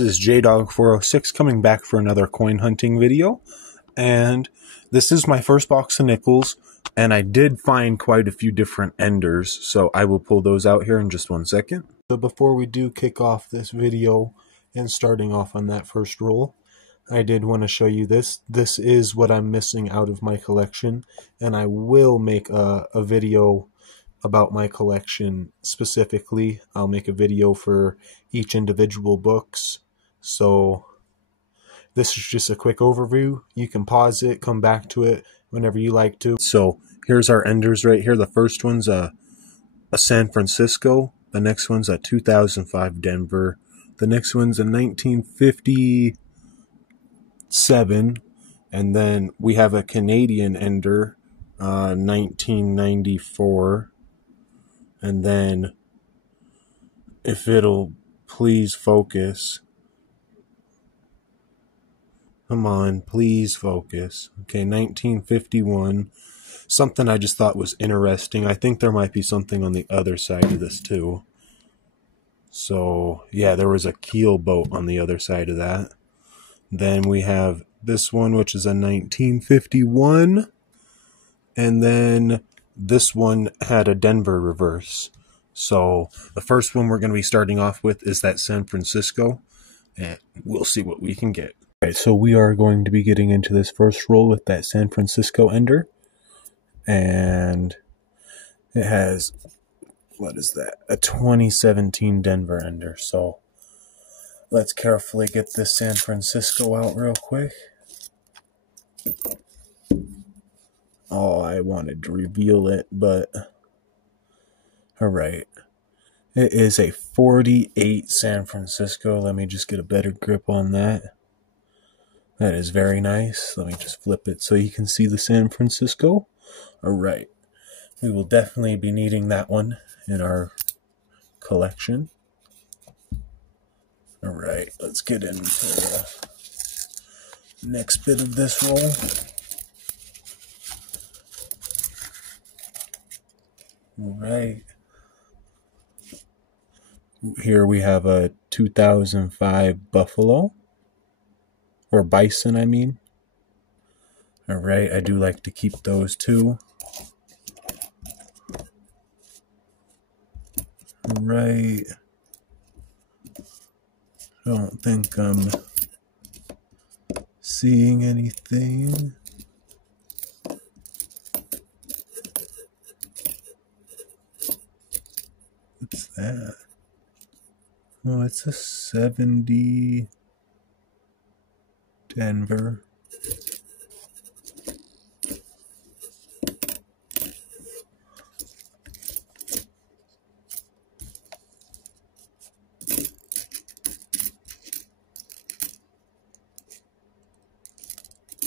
this is JDog406 coming back for another coin hunting video, and this is my first box of nickels, and I did find quite a few different enders, so I will pull those out here in just 1 second. So before we do kick off this video and starting off on that first roll, I did want to show you this. This is what I'm missing out of my collection, and I will make a video about my collection specifically. I'll make a video for each individual books. So this is just a quick overview. You can pause it, come back to it whenever you like to. So here's our enders right here. The first one's a San Francisco. The next one's a 2005 Denver. The next one's a 1957. And then we have a Canadian ender, 1994. And then, if it'll please focus. Come on, please focus. Okay, 1951. Something I just thought was interesting. I think there might be something on the other side of this too. So, yeah, there was a keel boat on the other side of that. Then we have this one, which is a 1951. And then this one had a Denver reverse. So the first one we're going to be starting off with is that San Francisco, and we'll see what we can get. All right, so we are going to be getting into this first roll with that San Francisco ender, and it has, what is that, a 2017 Denver ender. So let's carefully get this San Francisco out real quick. Oh, I wanted to reveal it, but alright. It is a 48 San Francisco. Let me just get a better grip on that. That is very nice. Let me just flip it so you can see the San Francisco. Alright. We will definitely be needing that one in our collection. Alright, let's get into the next bit of this roll. Right. Here we have a 2005 Buffalo. Or Bison, I mean. Alright, I do like to keep those too. Right. Don't think I'm seeing anything. What's that? Oh, it's a 70 Denver.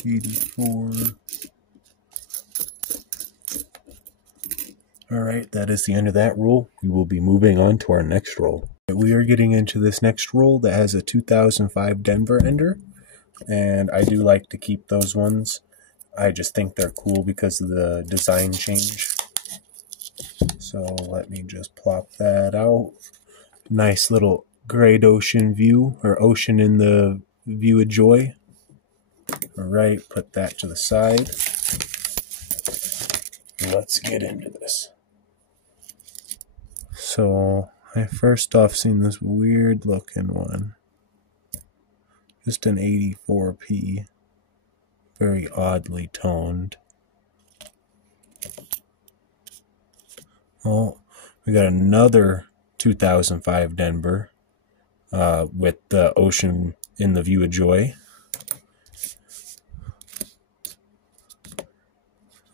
$84. Alright, that is the end of that roll. We will be moving on to our next roll. We are getting into this next roll that has a 2005 Denver ender, and I do like to keep those ones. I just think they're cool because of the design change. So let me just plop that out. Nice little great ocean view, or ocean in the view of joy. Alright, put that to the side. Let's get into this. So, I first off seen this weird looking one. Just an 84p. Very oddly toned. Oh, we got another 2005 Denver with the ocean in the view of joy.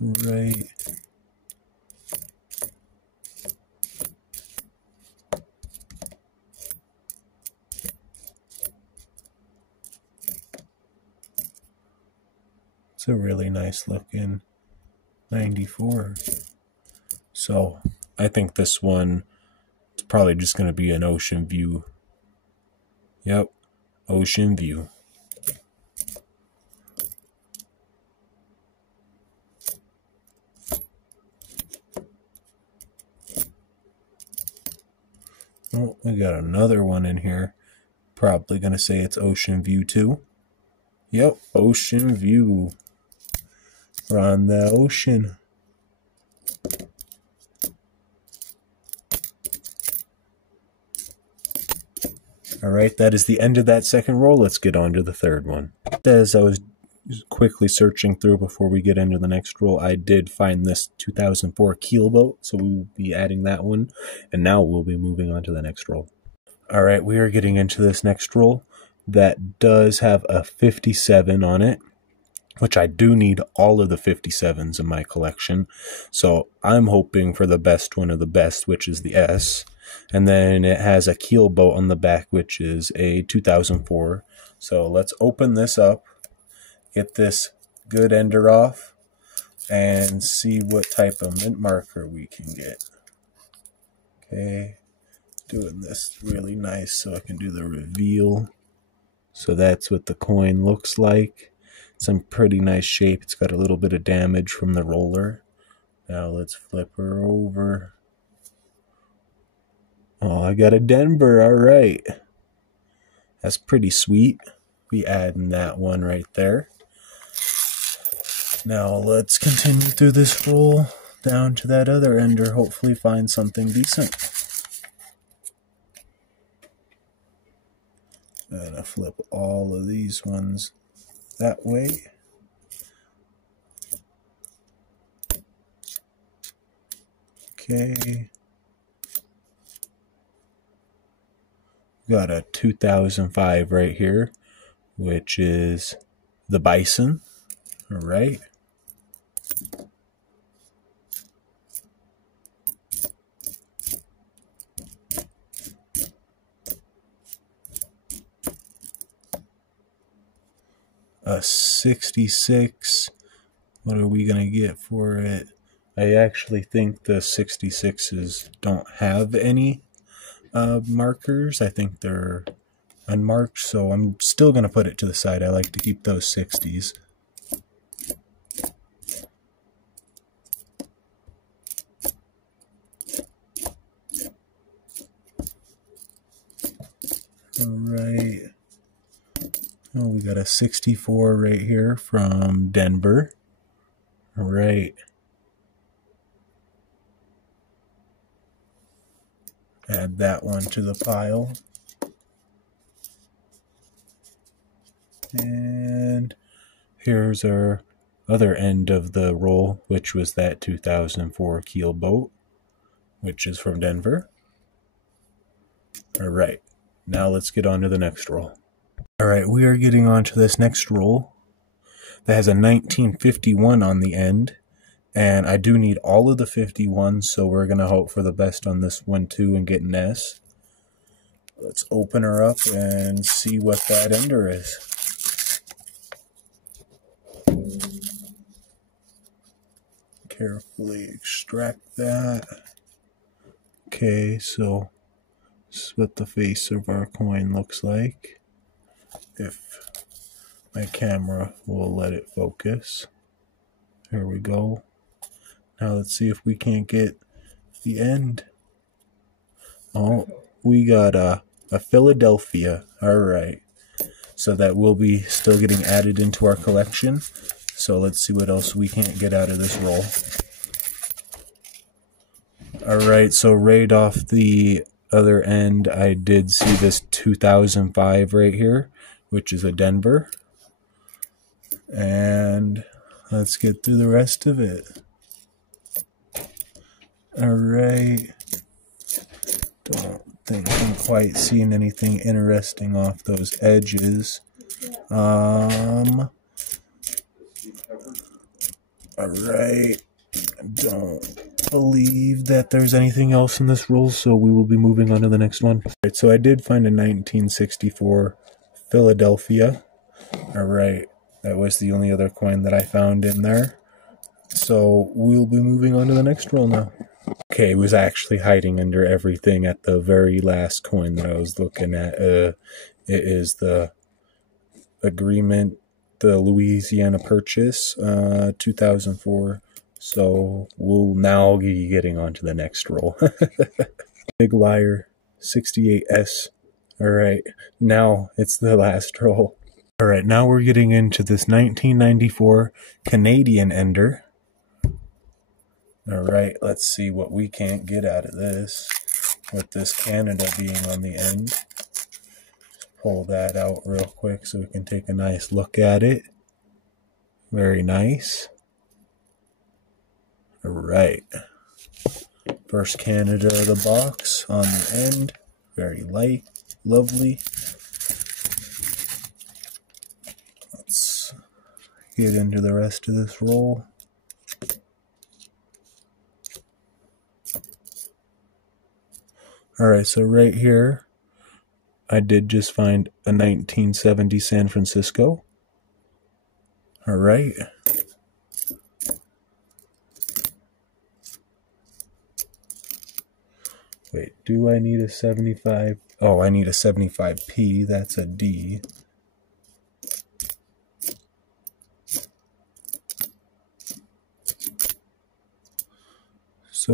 Right. It's a really nice looking 94. So I think this one is probably just going to be an ocean view. Yep, ocean view. Oh, we got another one in here. Probably going to say it's Ocean View too. Yep, Ocean View. We're on the ocean. Alright, that is the end of that second roll. Let's get on to the third one. As I was quickly searching through before we get into the next roll, I did find this 2004 keelboat, so we will be adding that one. And now we'll be moving on to the next roll. Alright, we are getting into this next roll that does have a 57 on it, which I do need all of the 57s in my collection. So I'm hoping for the best one of the best, which is the S. And then it has a keelboat on the back, which is a 2004. So let's open this up, get this good ender off, and see what type of mint marker we can get. Okay, doing this really nice so I can do the reveal. So that's what the coin looks like. It's in pretty nice shape. It's got a little bit of damage from the roller. Now let's flip her over. Oh, I got a Denver. All right. That's pretty sweet. We adding that one right there. Now let's continue through this roll down to that other ender. Hopefully find something decent. I'm gonna flip all of these ones that way. Okay. Got a 2005 right here, which is the Bison. All right. A 66. What are we going to get for it? I actually think the 66s don't have any markers. I think they're unmarked, so I'm still going to put it to the side. I like to keep those 60s. Alright. Oh, we got a 64 right here from Denver. Alright. Add that one to the pile. And here's our other end of the roll, which was that 2004 keelboat, which is from Denver. Alright, now let's get on to the next roll. Alright, we are getting on to this next roll that has a 1951 on the end. And I do need all of the 51s, so we're going to hope for the best on this one too and get an S. Let's open her up and see what that ender is. Carefully extract that. Okay, so this is what the face of our coin looks like. If my camera will let it focus. There we go. Now let's see if we can't get the end. Oh, we got a Philadelphia. Alright. So that will be still getting added into our collection. So let's see what else we can't get out of this roll. Alright, so right off the other end, I did see this 2005 right here, which is a Denver. And let's get through the rest of it. Alright. Don't think I'm quite seeing anything interesting off those edges. Alright. Don't believe that there's anything else in this roll, so we will be moving on to the next one. Alright, so I did find a 1964 Philadelphia. Alright, that was the only other coin that I found in there. So we'll be moving on to the next roll now. Okay, it was actually hiding under everything at the very last coin that I was looking at. It is the agreement, the Louisiana Purchase, 2004. So we'll now be getting on to the next roll. Big Liar 68S Alright, now it's the last roll. Alright, now we're getting into this 1994 Canadian Ender. Alright, let's see what we can't get out of this, with this Canada being on the end. Pull that out real quick so we can take a nice look at it. Very nice. Alright. First Canada of the box on the end. Very light, lovely. Let's get into the rest of this roll. Alright, so right here, I did just find a 1970 San Francisco. Alright. Wait, do I need a 75? Oh, I need a 75P. That's a D. So,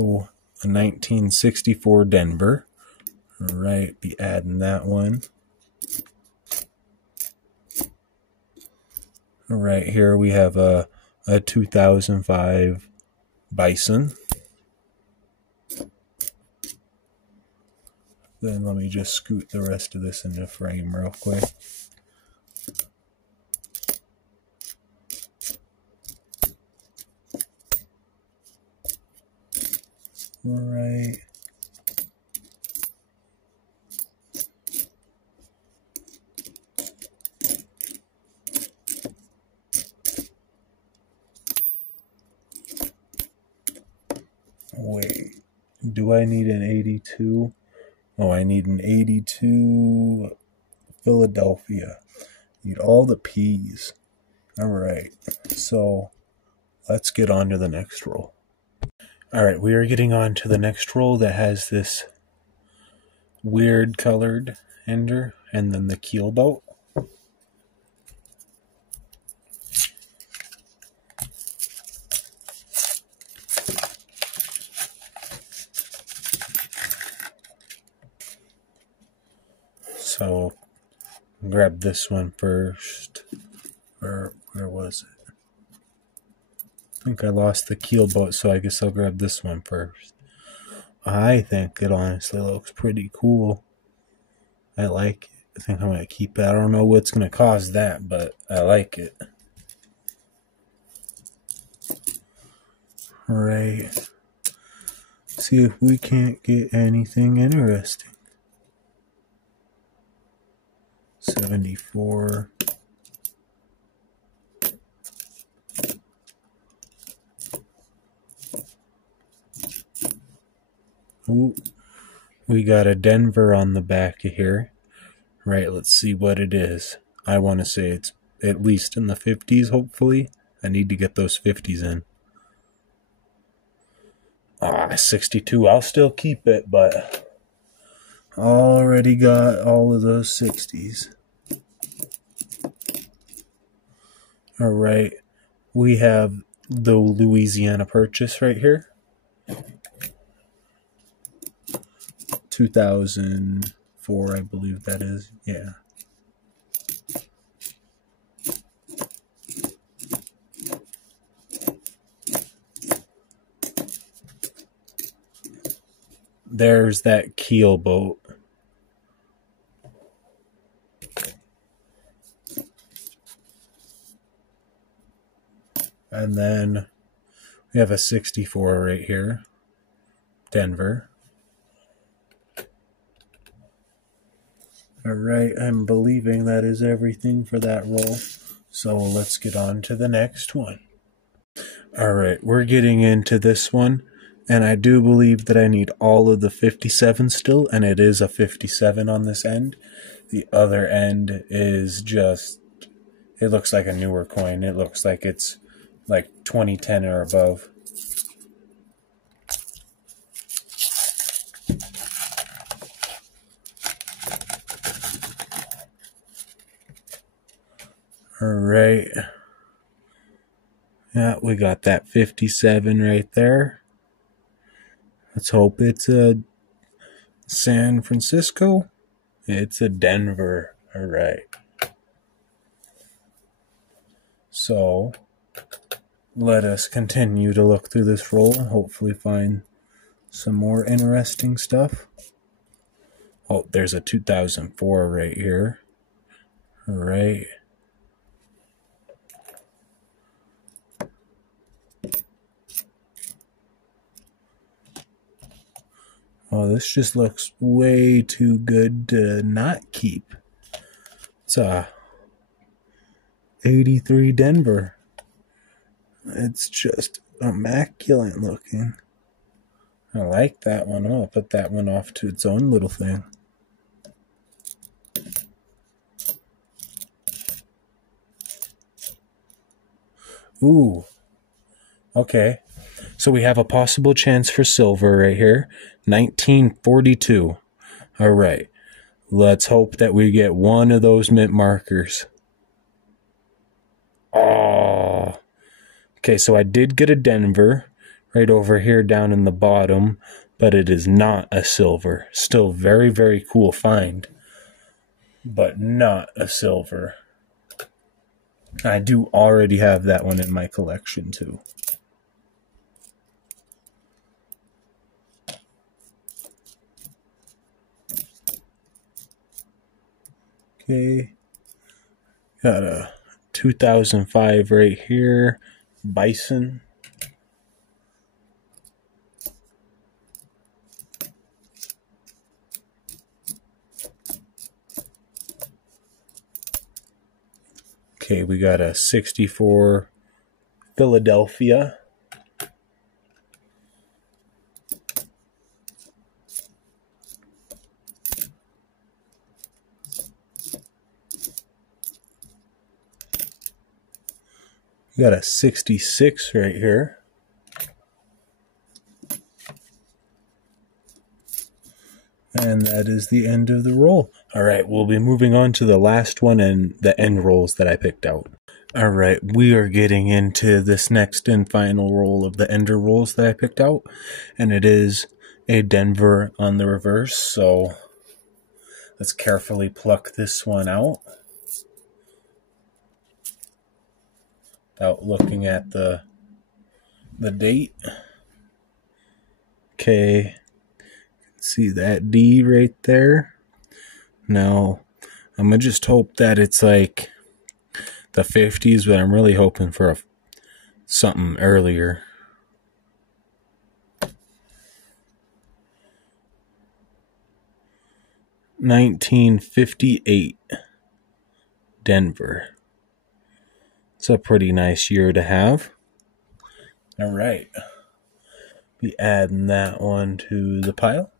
a 1964 Denver. Alright, be adding that one. Alright, here we have a 2005 Bison. Then let me just scoot the rest of this into frame real quick. Alright. Wait, do I need an 82? Oh, I need an 82 Philadelphia. Need all the P's. Alright, so let's get on to the next roll. Alright, we are getting on to the next roll that has this weird colored ender and then the keel boat. So, grab this one first. Where was it? I think I lost the keel boat, so I guess I'll grab this one first. I think it honestly looks pretty cool. I like it. I think I'm going to keep it. I don't know what's going to cause that, but I like it. Alright. See if we can't get anything interesting. 74. Ooh, we got a Denver on the back of here. Right, let's see what it is. I want to say it's at least in the 50s, hopefully. I need to get those 50s in. 62. I'll still keep it, but already got all of those 60s. Alright, we have the Louisiana Purchase right here. 2004, I believe that is. Yeah. There's that keel boat. And then we have a 64 right here. Denver. Alright, I'm believing that is everything for that roll. So let's get on to the next one. Alright, we're getting into this one. And I do believe that I need all of the 57 still. And it is a 57 on this end. The other end is just... It looks like a newer coin. It looks like it's like 2010 or above. Alright. Yeah, we got that 57 right there. Let's hope it's a San Francisco. It's a Denver. All right. So let us continue to look through this roll and hopefully find some more interesting stuff. Oh, there's a 2004 right here. All right. Oh, this just looks way too good to not keep. It's a 83 Denver. It's just immaculate looking. I like that one. I'll put that one off to its own little thing. Ooh. Okay. So we have a possible chance for silver right here. 1942. All right. Let's hope that we get one of those mint markers. Oh. Okay, so I did get a Denver right over here down in the bottom, but it is not a silver. Still very, very cool find, but not a silver. I do already have that one in my collection too. Okay, got a 2005 right here, Bison. Okay, we got a 64 Philadelphia. We got a 66 right here. And that is the end of the roll. All right, we'll be moving on to the last one and the end rolls that I picked out. All right, we are getting into this next and final roll of the ender rolls that I picked out. And it is a Denver on the reverse. So let's carefully pluck this one out without looking at the date. Okay. See that D right there? Now, I'm going to just hope that it's like the 50s, but I'm really hoping for something earlier. $1958 Denver. It's a pretty nice year to have. All right. Be adding that one to the pile.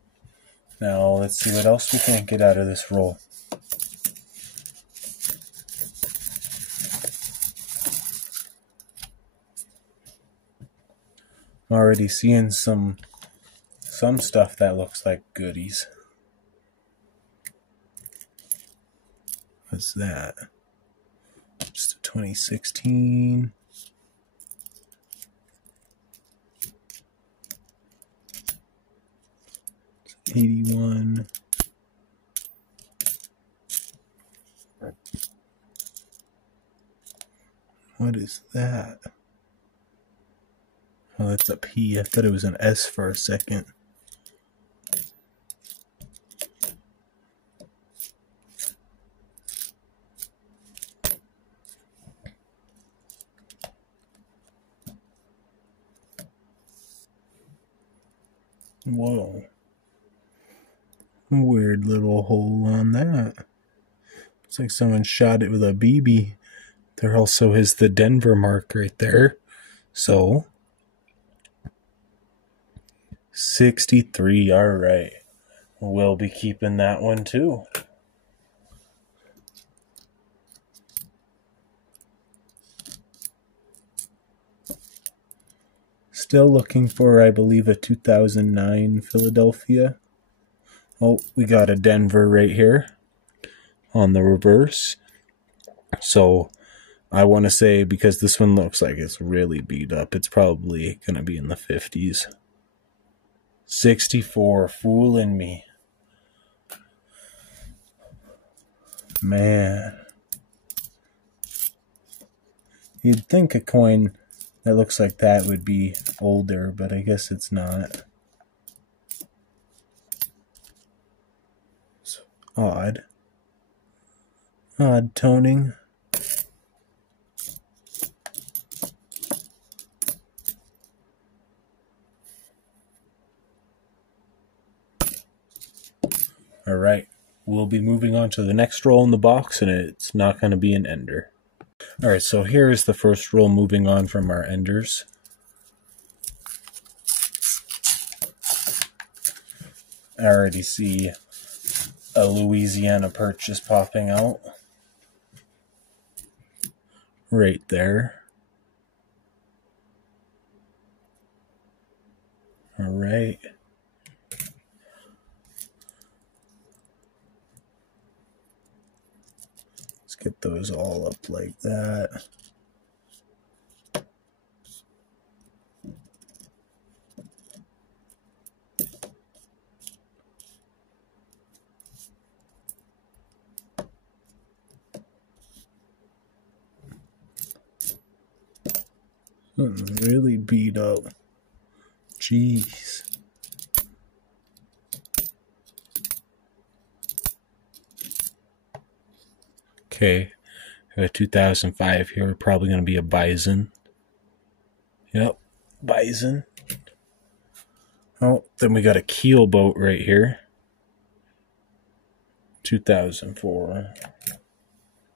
Now, let's see what else we can get out of this roll. I'm already seeing some stuff that looks like goodies. What's that? Just a 2016. It's 81. What is that? Oh, that's a P. I thought it was an S for a second. Whoa. Weird little hole on that. Looks like someone shot it with a BB. There also is the Denver mark right there. So, 63. All right. We'll be keeping that one too. Still looking for, I believe, a 2009 Philadelphia. Oh, we got a Denver right here on the reverse. So I want to say, because this one looks like it's really beat up, it's probably going to be in the 50s. 64, fooling me. Man. You'd think a coin that looks like that would be older, but I guess it's not. It's odd. Odd toning. Alright, we'll be moving on to the next roll in the box, and it's not going to be an ender. Alright, so here is the first roll moving on from our enders. I already see a Louisiana Purchase popping out. Right there. Alright. Get those all up like that. Something's really beat up. Jeez. Okay, we have a 2005 here. Probably going to be a Bison. Yep, Bison. Oh, then we got a Keelboat right here. 2004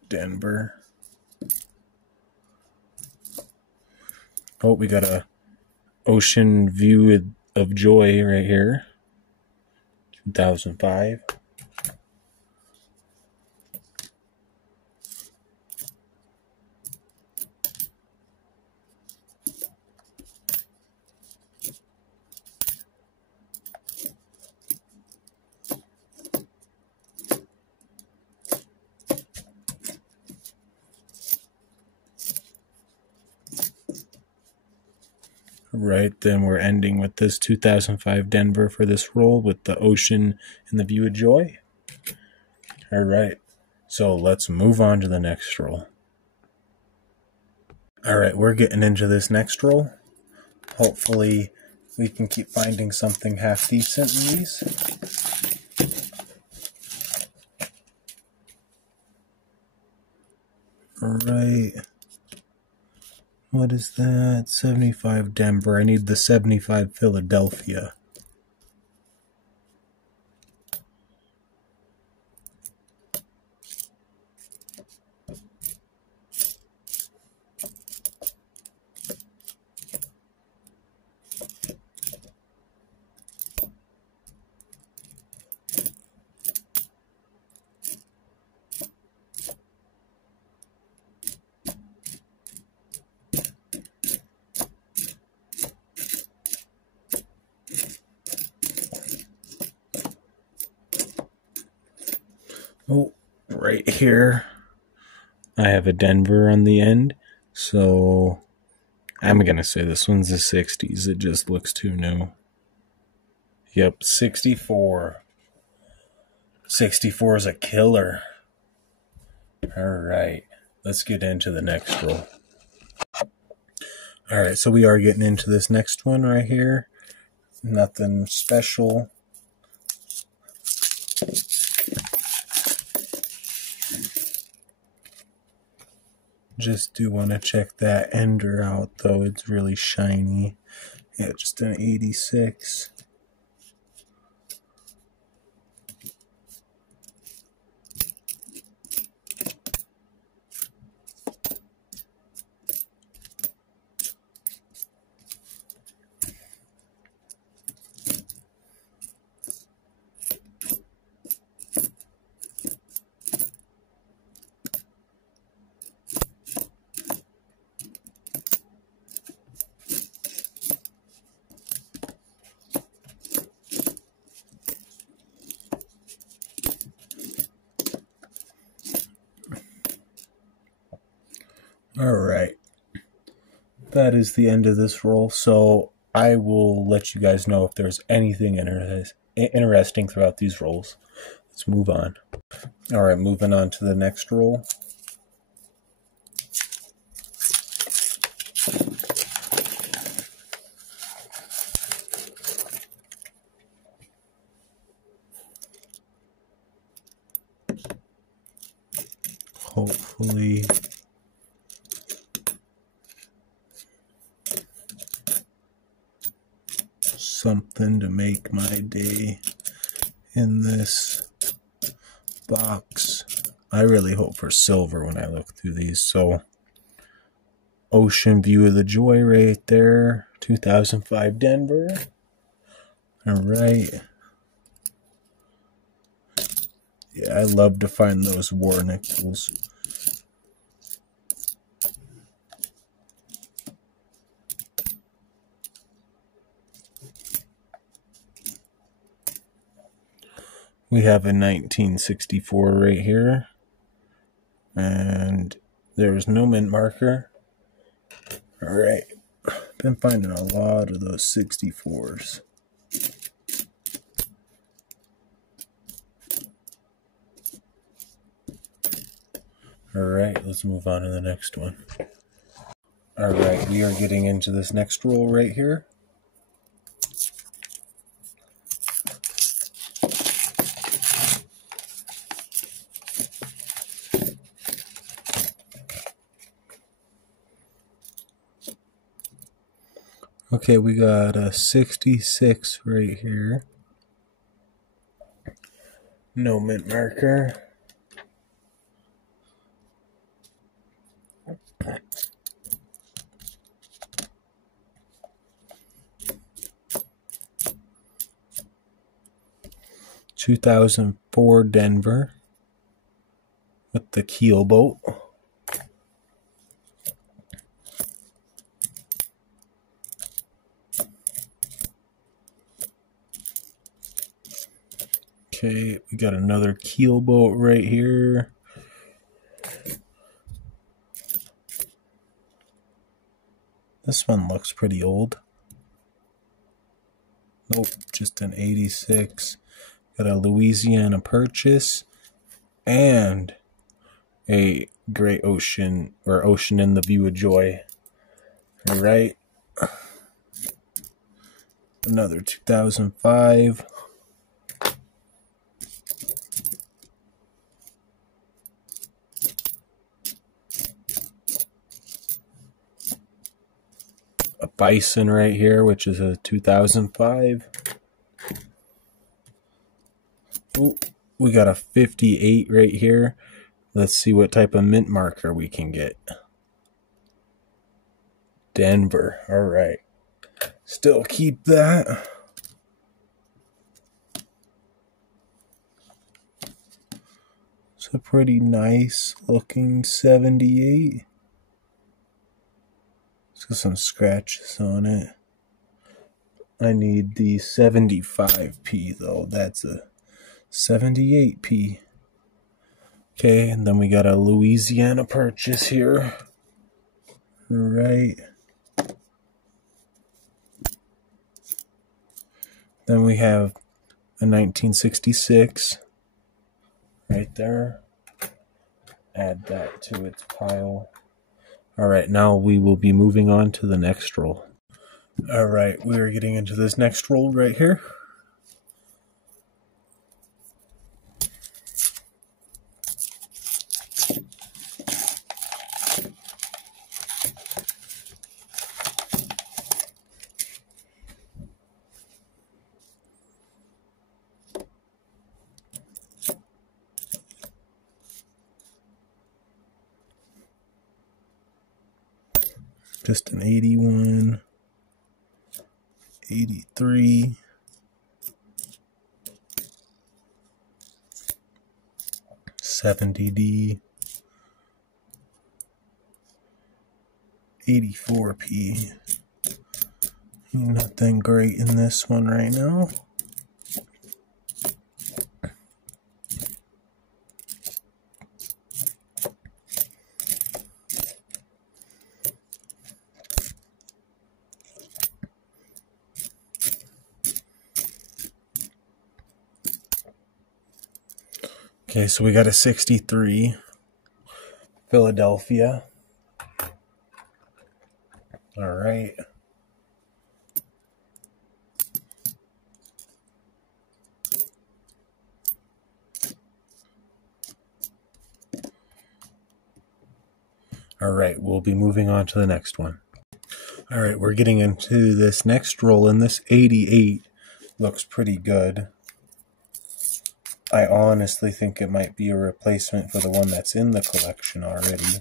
Denver. Oh, we got a Ocean View of Joy right here. 2005. Right, then we're ending with this 2005 Denver for this roll with the Ocean and the View of Joy. All right, so let's move on to the next roll. All right, we're getting into this next roll. Hopefully we can keep finding something half decent in these. All right. What is that? 75 Denver. I need the 75 Philadelphia. Oh, right here, I have a Denver on the end, so I'm going to say this one's the 60s. It just looks too new. Yep, 64. 64 is a killer. All right, let's get into the next roll. All right, so we are getting into this next one right here. Nothing special. Just do want to check that ender out, though. It's really shiny. Yeah, just an 86. Alright, that is the end of this roll, so I will let you guys know if there's anything interesting throughout these rolls. let's move on. All right, moving on to the next roll. Hopefully something to make my day in this box. I really hope for silver when I look through these. So Ocean View of the Joy right there, 2005 Denver. All right. Yeah, I love to find those war nickels. We have a 1964 right here. And there's no mint marker. All right. Been finding a lot of those 64s. All right, let's move on to the next one. All right, we are getting into this next roll right here. Okay, we got a 66 right here. No mint marker. (2004) Denver with the keel boat. Okay, we got another keel boat right here. This one looks pretty old. Nope, just an 86. Got a Louisiana Purchase and a Great Ocean, or Ocean in the View of Joy. All right. Another 2005. A Bison right here, which is a 2005. Ooh, we got a 58 right here. Let's see what type of mint marker we can get. Denver. All right. Still keep that. It's a pretty nice looking 78. It's got some scratches on it. I need the 75p though. That's a 78p. Okay, and then we got a Louisiana Purchase here. Right. Then we have a 1966 right there. Add that to its pile. All right, now we will be moving on to the next roll. All right, we are getting into this next roll right here. Just an 81, 83, 70D, 84p. Nothing great in this one right now. Okay, so we got a 63 Philadelphia. All right. All right, we'll be moving on to the next one. All right, we're getting into this next roll, and this 88 looks pretty good. I honestly think it might be a replacement for the one that's in the collection already.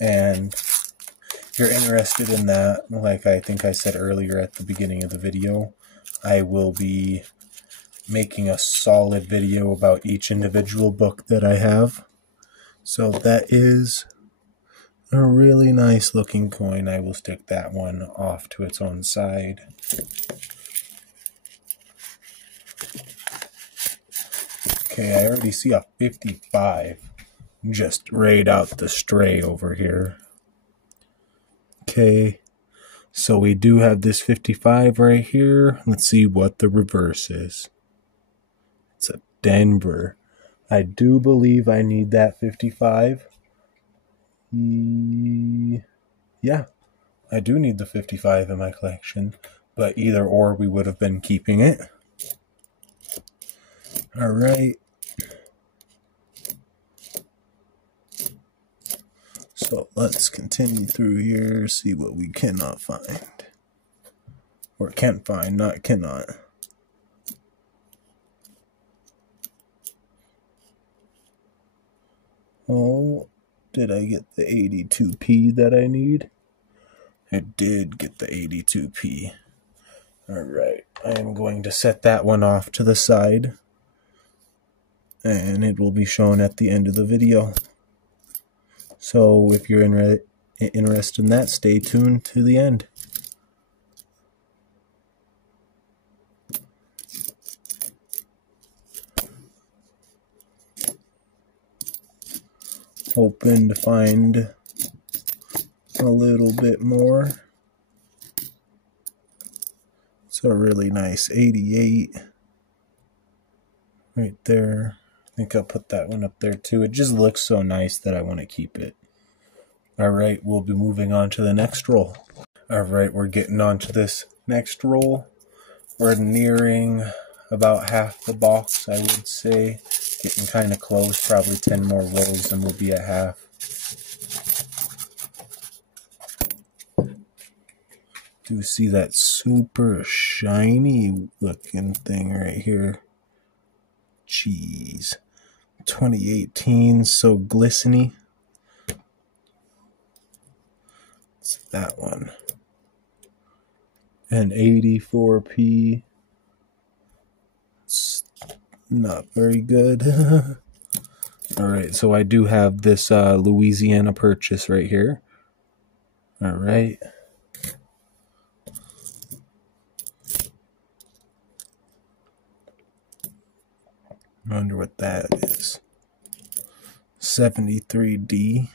And if you're interested in that, like I think I said earlier at the beginning of the video, I will be making a solid video about each individual book that I have. So that is a really nice looking coin. I will stick that one off to its own side. Okay, I already see a 55 just right out the stray over here. Okay, so we do have this 55 right here. Let's see what the reverse is. It's a Denver. I do believe I need that 55. Yeah, I do need the 55 in my collection, but either or we would have been keeping it. All right. So let's continue through here, see what we cannot find. Or can't find, not cannot. Oh, did I get the 82p that I need? I did get the 82p. Alright, I am going to set that one off to the side. And it will be shown at the end of the video. So if you're interested in that, stay tuned to the end. Hoping to find a little bit more. It's a really nice 88 right there. I think I'll put that one up there too. It just looks so nice that I want to keep it. Alright, we'll be moving on to the next roll. Alright, we're getting on to this next roll. We're nearing about half the box, I would say. Getting kind of close, probably 10 more rolls and we'll be at half. Do you see that super shiny looking thing right here? Jeez. 2018, so glistening. It's that one. And 84p. It's not very good. Alright, so I do have this Louisiana Purchase right here. Alright. I wonder what that is. 73D.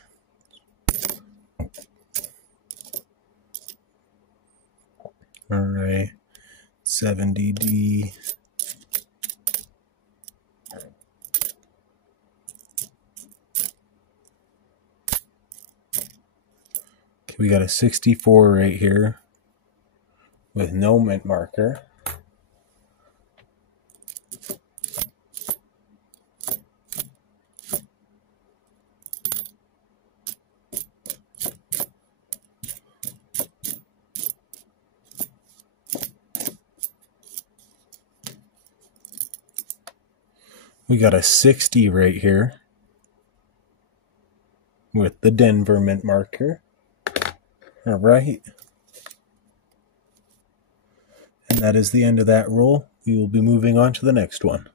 Alright. 70D. Okay, we got a 64 right here with no mint marker. We got a 60 right here with the Denver mint marker. All right. And that is the end of that roll. We will be moving on to the next one.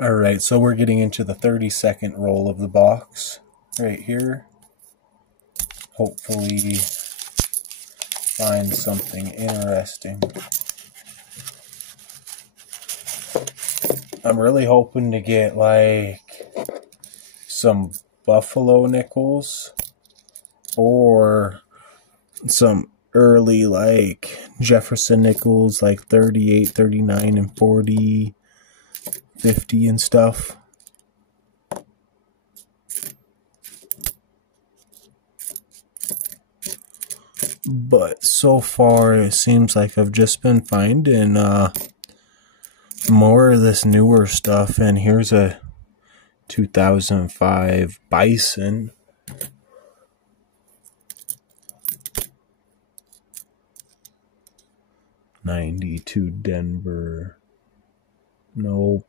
All right, so we're getting into the 32nd roll of the box right here. Hopefully find something interesting. I'm really hoping to get like some Buffalo nickels or some early like Jefferson nickels, like 38, 39, and 40, 50 and stuff. But so far, it seems like I've just been finding more of this newer stuff. And here's a 2005 Bison. '92 Denver. Nope.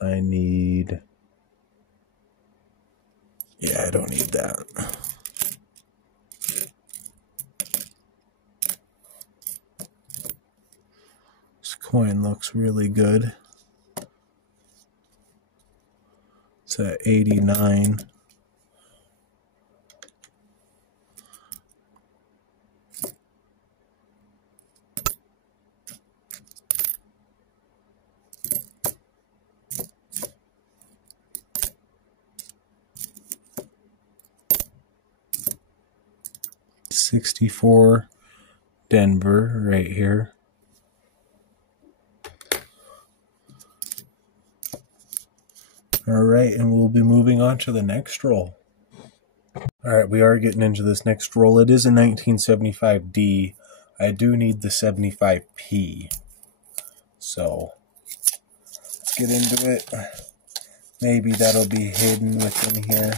I need... Yeah, I don't need that. This coin looks really good. It's at 89. '64 Denver right here. Alright, and we'll be moving on to the next roll. Alright, we are getting into this next roll. It is a 1975D. I do need the 75P. So, let's get into it. Maybe that'll be hidden within here.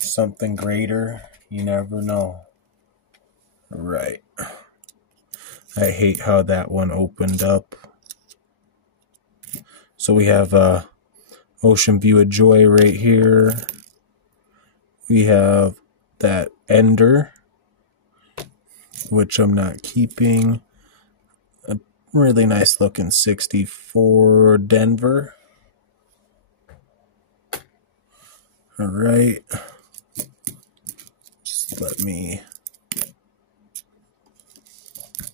Something greater. You never know. Right. I hate how that one opened up. So we have Ocean View of Joy right here. We have that Ender, which I'm not keeping. A really nice looking 64 Denver. Alright. Just let me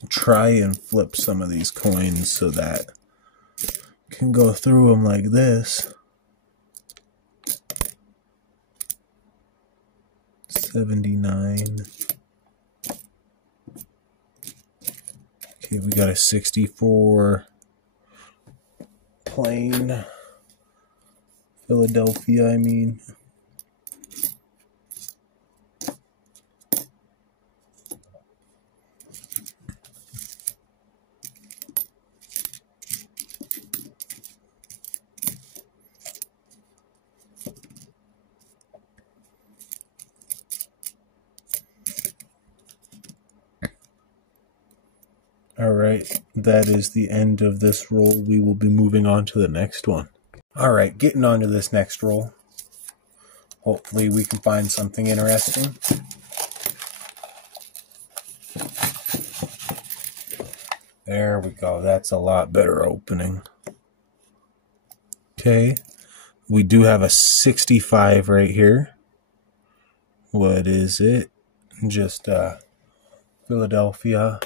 try and flip some of these coins so that I can go through them like this. 79. Okay, we got a 64 plain Philadelphia, I mean. Alright, that is the end of this roll. We will be moving on to the next one. Alright, getting on to this next roll. Hopefully we can find something interesting. There we go. That's a lot better opening. Okay, we do have a 65 right here. What is it? Just Philadelphia.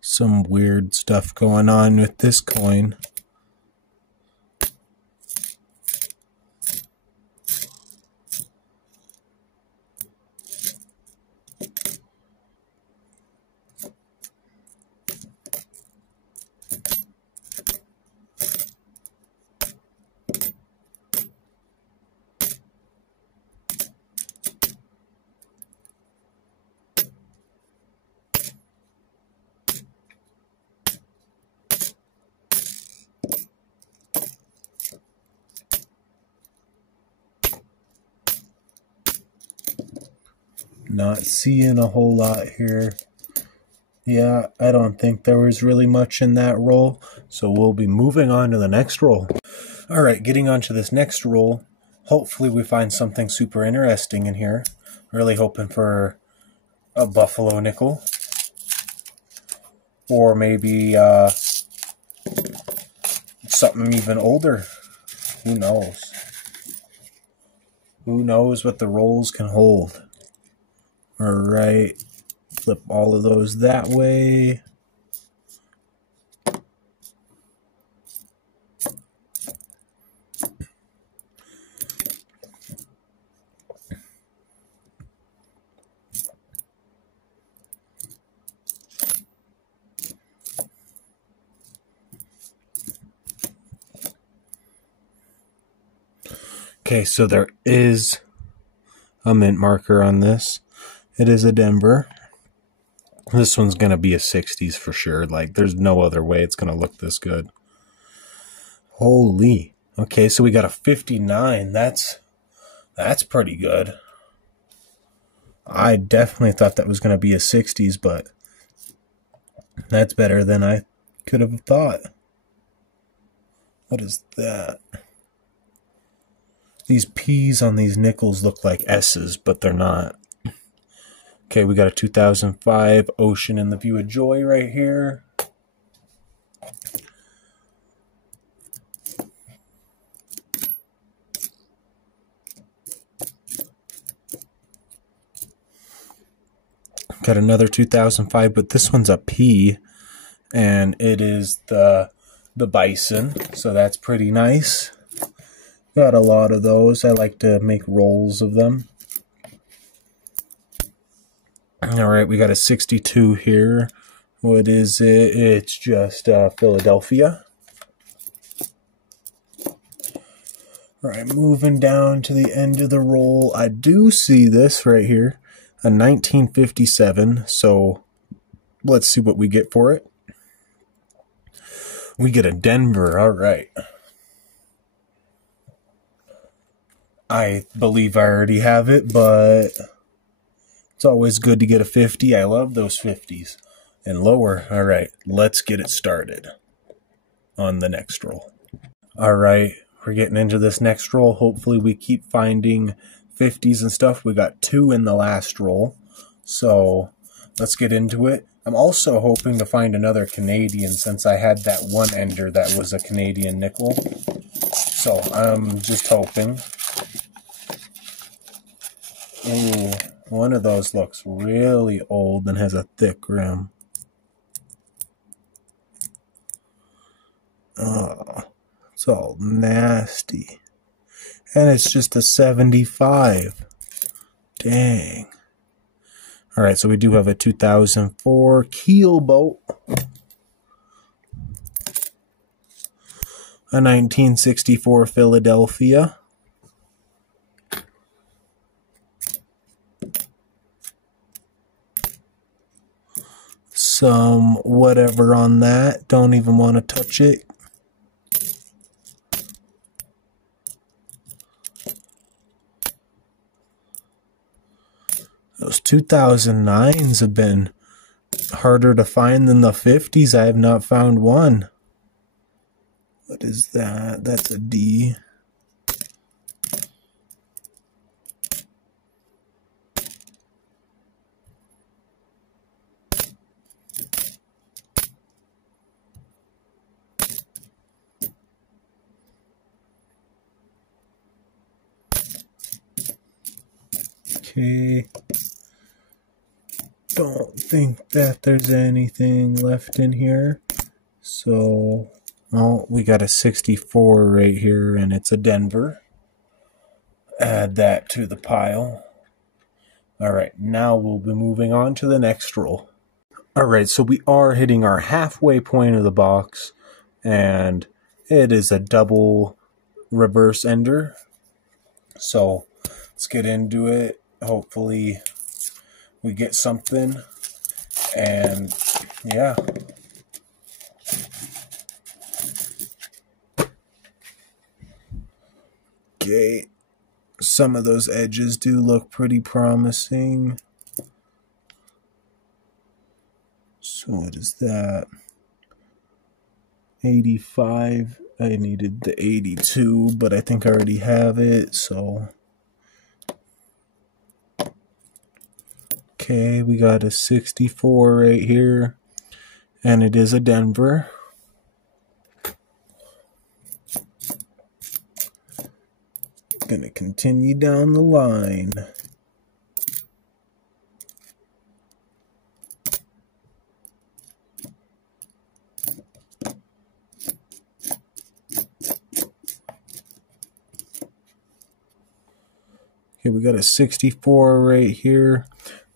Some weird stuff going on with this coin. Not seeing a whole lot here. Yeah, I don't think there was really much in that roll, so we'll be moving on to the next roll. Alright, getting on to this next roll. Hopefully we find something super interesting in here. Really hoping for a Buffalo nickel. Or maybe something even older. Who knows? Who knows what the rolls can hold? Alright, flip all of those that way. Okay, so there is a mint marker on this. It is a Denver. This one's going to be a 60s for sure. Like, there's no other way it's going to look this good. Holy. Okay, so we got a 59. That's pretty good. I definitely thought that was going to be a 60s, but that's better than I could have thought. What is that? These P's on these nickels look like S's, but they're not. Okay, we got a 2005 Ocean in the View of Joy right here. Got another 2005, but this one's a P, and it is the Bison, so that's pretty nice. Got a lot of those. I like to make rolls of them. All right, we got a 62 here. What is it? It's just Philadelphia. All right, moving down to the end of the roll. I do see this right here, a 1957. So let's see what we get for it. We get a Denver. All right. I believe I already have it, but it's always good to get a 50. I love those 50s. And lower. All right, let's get it started on the next roll. All right, we're getting into this next roll. Hopefully we keep finding 50s and stuff. We got 2 in the last roll, so let's get into it. I'm also hoping to find another Canadian since I had that one ender that was a Canadian nickel. So I'm just hoping. Ooh, one of those looks really old and has a thick rim. Oh, it's all nasty. And it's just a 75. Dang. All right, so we do have a 2004 Keelboat. A 1964 Philadelphia. Some whatever on that. Don't even want to touch it. Those 2009s have been harder to find than the 50s. I have not found one. What is that? That's a D. Okay. Don't think that there's anything left in here. So, oh, we got a 64 right here, and it's a Denver. Add that to the pile. All right, now we'll be moving on to the next roll. All right, so we are hitting our halfway point of the box, and it is a double reverse ender. So let's get into it. Hopefully we get something, and yeah. Okay, some of those edges do look pretty promising. So what is that? 85. I needed the 82, but I think I already have it, so. Okay, we got a 64 right here, and it is a Denver. Gonna continue down the line. Okay, we got a 64 right here.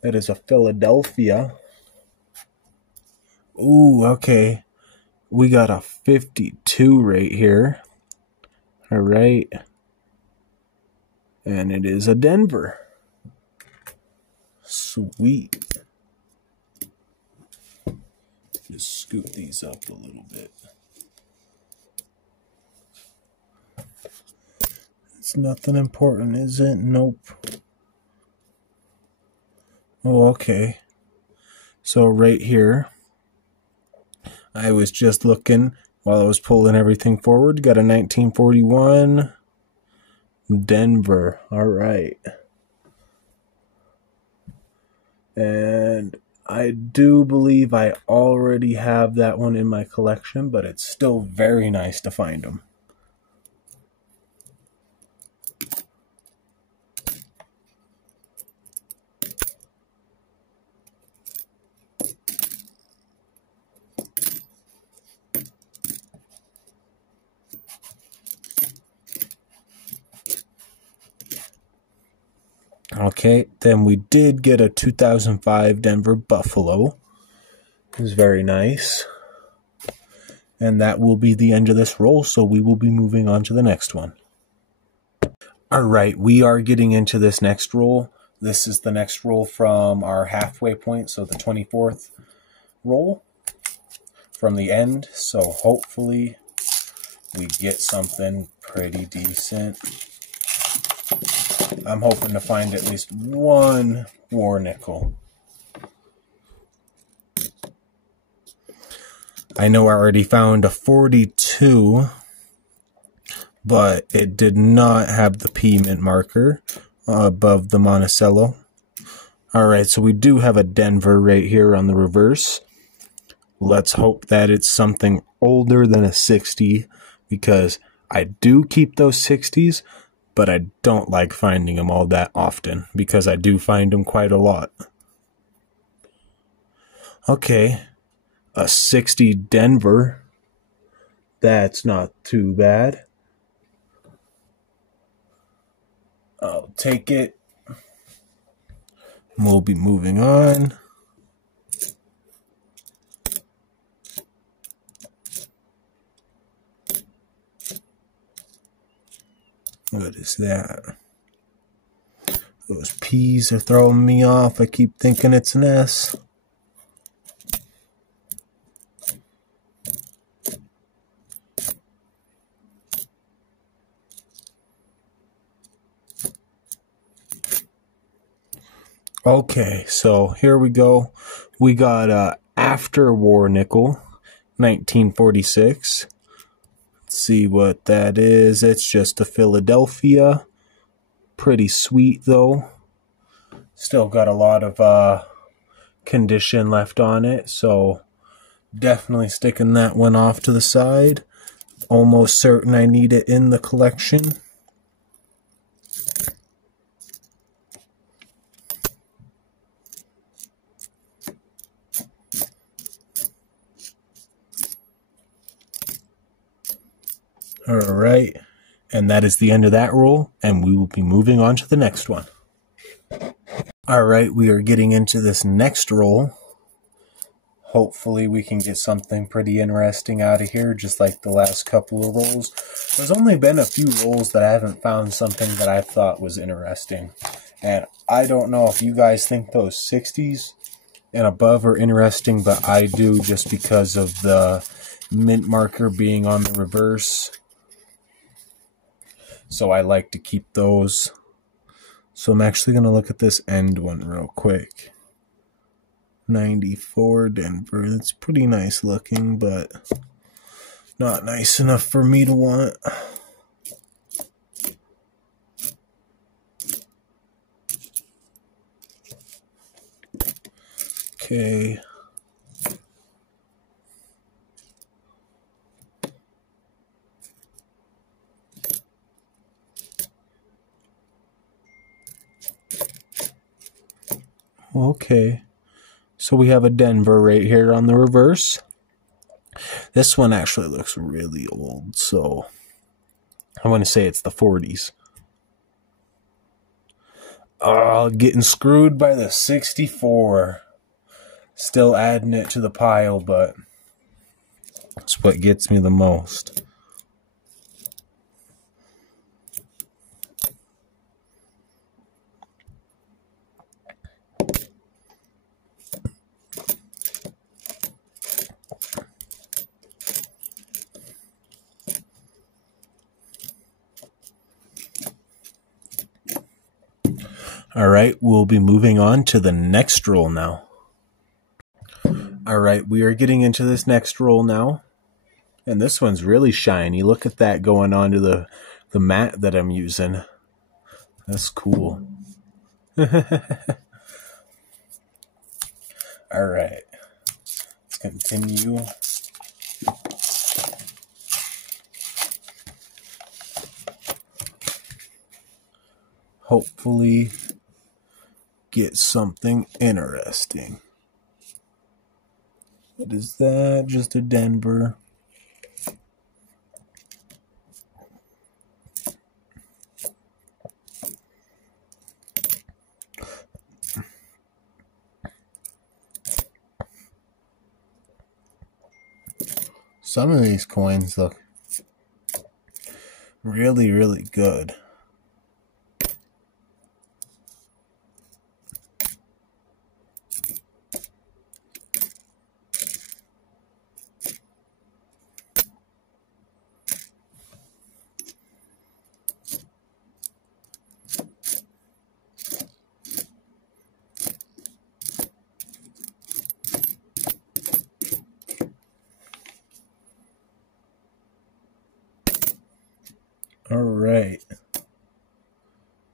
That is a Philadelphia. Ooh, okay. We got a 52 right here. All right. And it is a Denver. Sweet. Just scoot these up a little bit. It's nothing important, is it? Nope. Oh, okay. So right here, I was just looking while I was pulling everything forward. Got a 1941 Denver. All right. And I do believe I already have that one in my collection, but it's still very nice to find them. Okay, then we did get a 2005 Denver Buffalo. It was very nice. And that will be the end of this roll, so we will be moving on to the next one. Alright, we are getting into this next roll. This is the next roll from our halfway point, so the 24th roll from the end. So hopefully we get something pretty decent. I'm hoping to find at least one war nickel. I know I already found a 42, but it did not have the P mint marker above the Monticello. Alright, so we do have a Denver right here on the reverse. Let's hope that it's something older than a 60, because I do keep those 60s, but I don't like finding them all that often, because I do find them quite a lot. Okay, a 60 Denver. That's not too bad. I'll take it. We'll be moving on. What is that? Those P's are throwing me off. I keep thinking it's an S. Okay, so here we go. We got a after war nickel, 1946. Let's see what that is. It's just a Philadelphia. Pretty sweet though. Still got a lot of condition left on it, so definitely sticking that one off to the side. Almost certain I need it in the collection. Alright, and that is the end of that roll, and we will be moving on to the next one. Alright, we are getting into this next roll. Hopefully we can get something pretty interesting out of here, just like the last couple of rolls. There's only been a few rolls that I haven't found something that I thought was interesting. And I don't know if you guys think those 60s and above are interesting, but I do, just because of the mint marker being on the reverse. So I like to keep those. So I'm actually going to look at this end one real quick. 94 Denver. It's pretty nice looking, but not nice enough for me to want. Okay. Okay, so we have a Denver right here on the reverse. This one actually looks really old, so I want to say it's the 40s. Oh, getting screwed by the 64. Still adding it to the pile, but it's what gets me the most. All right, we'll be moving on to the next roll now. All right, we are getting into this next roll now. And this one's really shiny. Look at that going onto the mat that I'm using. That's cool. All right, let's continue. Hopefully get something interesting. What is that? Just a Denver. Some of these coins look really, really good. All right.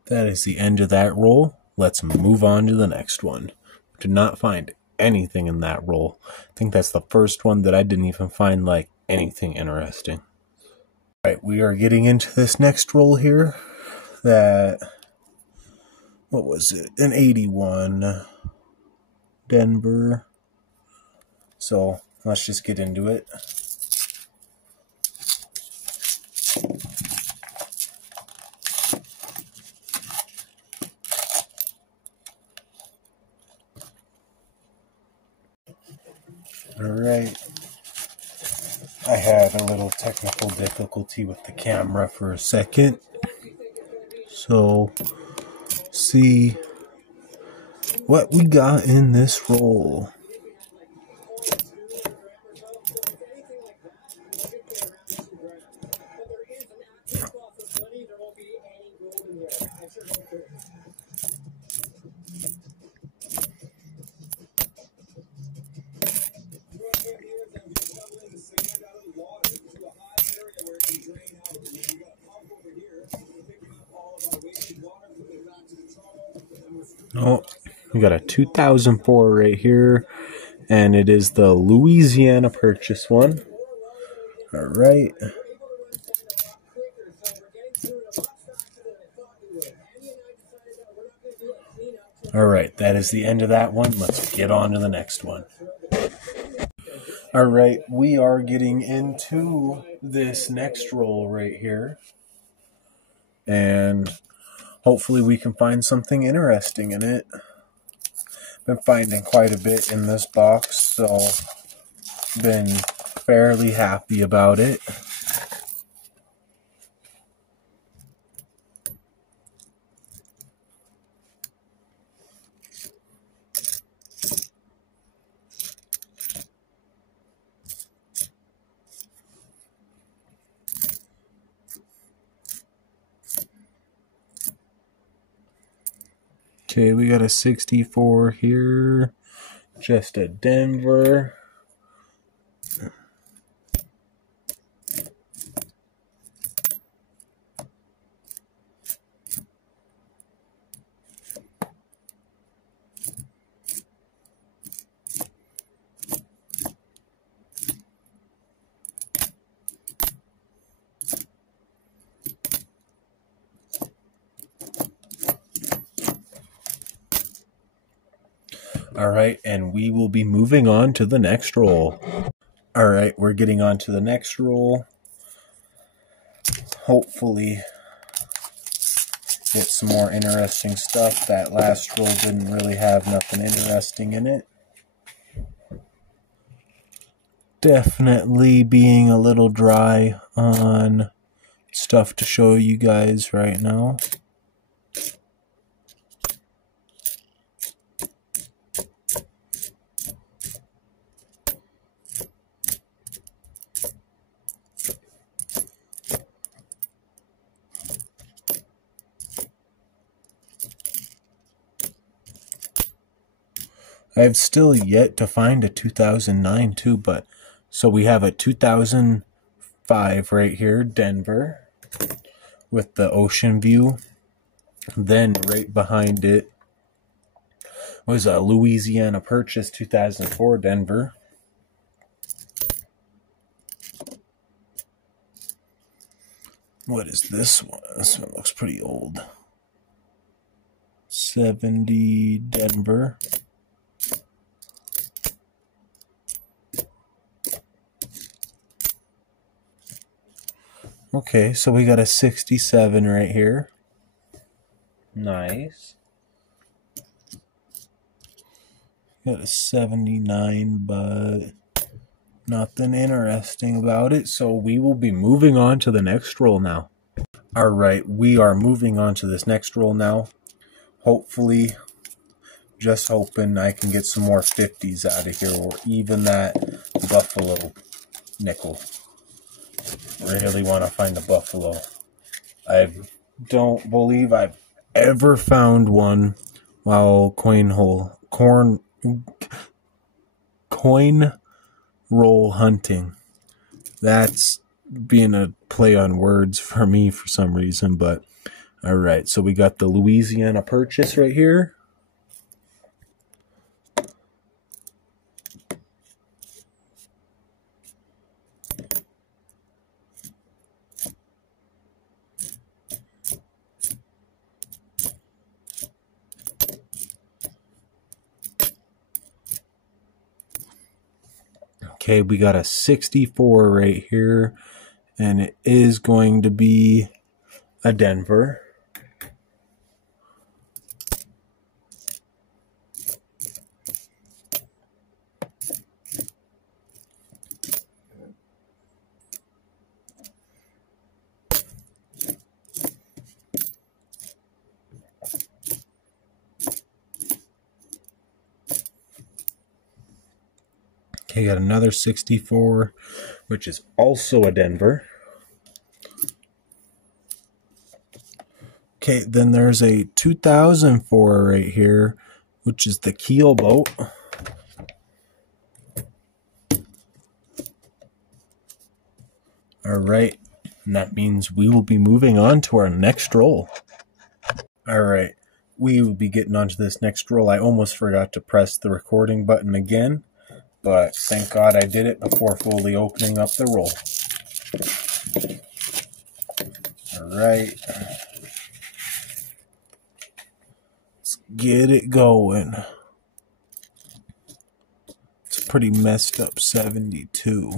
That is the end of that roll. Let's move on to the next one. Did not find anything in that roll. I think that's the first one that I didn't even find like anything interesting. All right, we are getting into this next roll here. That, what was it? An 81 Denver. So let's just get into it. Alright, I had a little technical difficulty with the camera for a second, so see what we got in this roll. Oh, we got a 2004 right here, and it is the Louisiana Purchase one. All right. All right, that is the end of that one. Let's get on to the next one. All right, we are getting into this next roll right here, and hopefully we can find something interesting in it. Been finding quite a bit in this box, so been fairly happy about it. Okay, we got a 64 here, just a Denver. All right, and we will be moving on to the next roll. All right, we're getting on to the next roll. Hopefully get some more interesting stuff. That last roll didn't really have nothing interesting in it. Definitely being a little dry on stuff to show you guys right now. I've still yet to find a 2009 too, but so we have a 2005 right here, Denver, with the ocean view. Then right behind it was a Louisiana Purchase 2004 Denver. What is this one? This one looks pretty old. 70 Denver. Okay, so we got a 67 right here. Nice. Got a 79, but nothing interesting about it. So we will be moving on to the next roll now. All right, we are moving on to this next roll now. Hopefully, just hoping I can get some more 50s out of here, or even that Buffalo nickel. Really want to find a Buffalo. I don't believe I've ever found one while coin roll hunting. That's being a play on words for me for some reason, but all right. So we got the Louisiana Purchase right here. Okay, we got a 64 right here, and it is going to be a Denver. Okay, got another 64, which is also a Denver. Okay, then there's a 2004 right here, which is the Keelboat. All right, and that means we will be moving on to our next roll. All right, we will be getting onto this next roll. I almost forgot to press the recording button again, but thank God I did it before fully opening up the roll. All right. Let's get it going. It's a pretty messed up 72.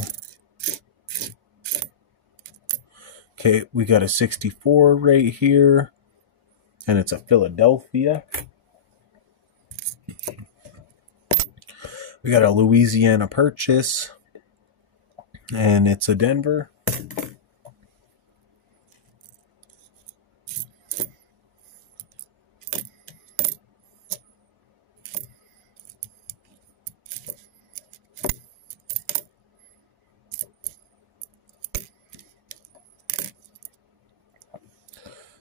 Okay, we got a 64 right here, and it's a Philadelphia. We got a Louisiana Purchase, and it's a Denver.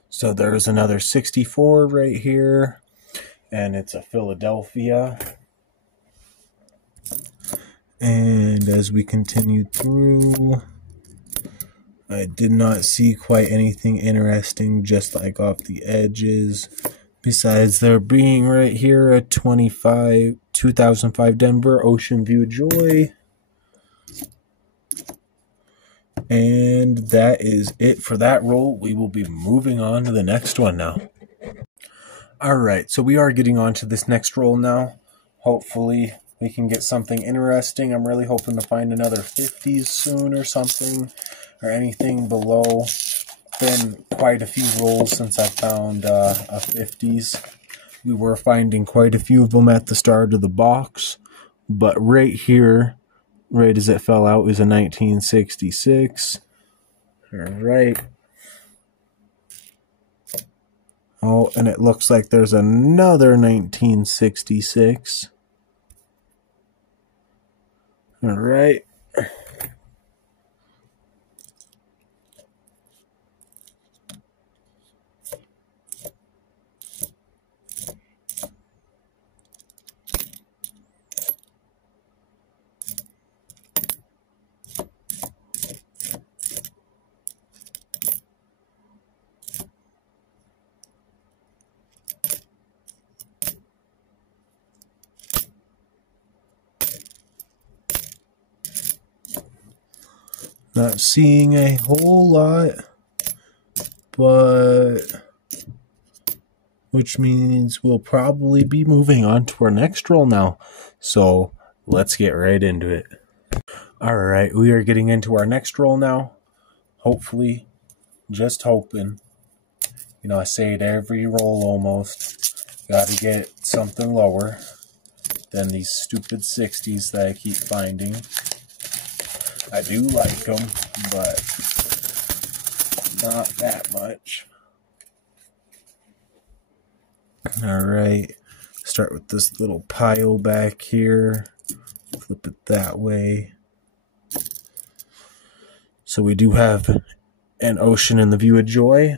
So there's another 64 right here, and it's a Philadelphia. And as we continue through, I did not see quite anything interesting, just like off the edges. Besides there being right here a 2005 Denver Ocean View Joy. And that is it for that roll. We will be moving on to the next one now. All right, so we are getting on to this next roll now. Hopefully we can get something interesting. I'm really hoping to find another 50s soon or something, or anything below. Been quite a few rolls since I found a 50s. We were finding quite a few of them at the start of the box, but right here, right as it fell out, is a 1966. All right. Oh, and it looks like there's another 1966. All right. Not seeing a whole lot, but which means we'll probably be moving on to our next roll now. So let's get right into it. All right, we are getting into our next roll now. Hopefully, just hoping. You know, I say it every roll almost. Got to get something lower than these stupid 60s that I keep finding. I do like them, but not that much. Alright, start with this little pile back here. Flip it that way. So we do have an ocean in the view of joy.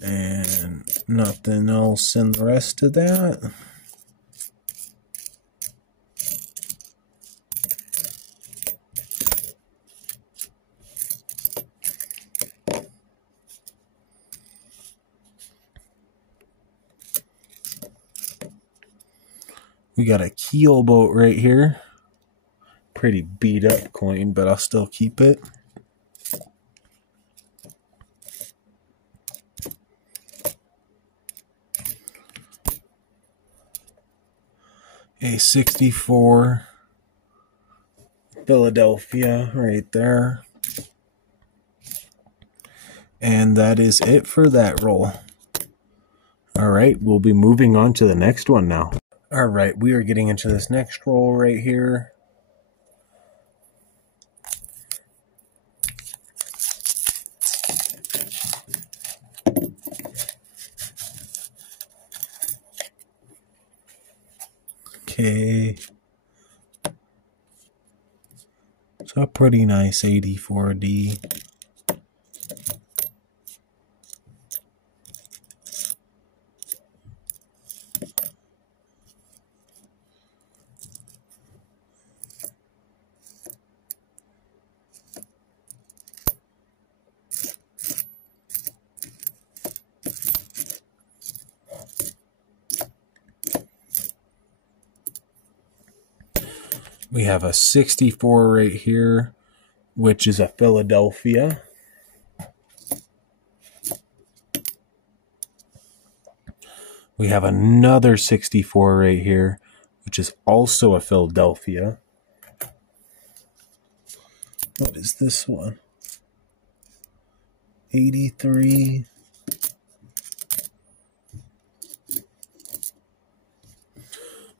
And nothing else in the rest of that. We got a keel boat right here. Pretty beat up coin, but I'll still keep it. A 64 Philadelphia right there. And that is it for that roll. Alright, we'll be moving on to the next one now. Alright, we are getting into this next roll right here. Okay. So a pretty nice 84D. We have a 64 right here, which is a Philadelphia. We have another 64 right here, which is also a Philadelphia. What is this one? 83.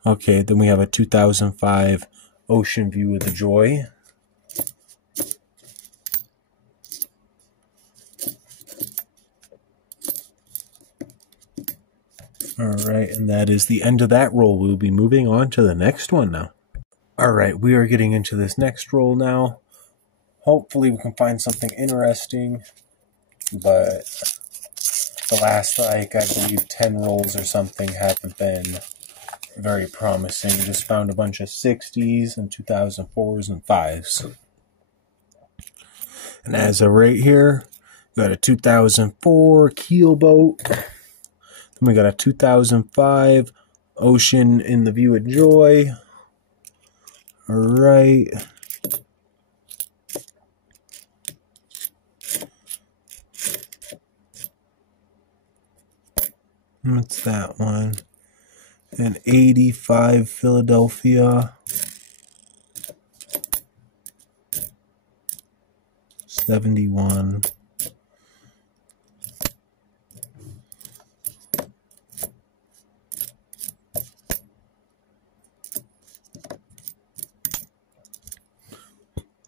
Okay, then we have a 2005 Ocean View of the Joy. Alright, and that is the end of that roll. We'll be moving on to the next one now. Alright, we are getting into this next roll now. Hopefully we can find something interesting, but the last, I believe 10 rolls or something haven't been very promising. Just found a bunch of 60s and 2004s and 5s. And as of right here, we got a 2004 keel boat. Then we got a 2005 Ocean in the View of Joy. Alright. What's that one? An 85 Philadelphia. 71.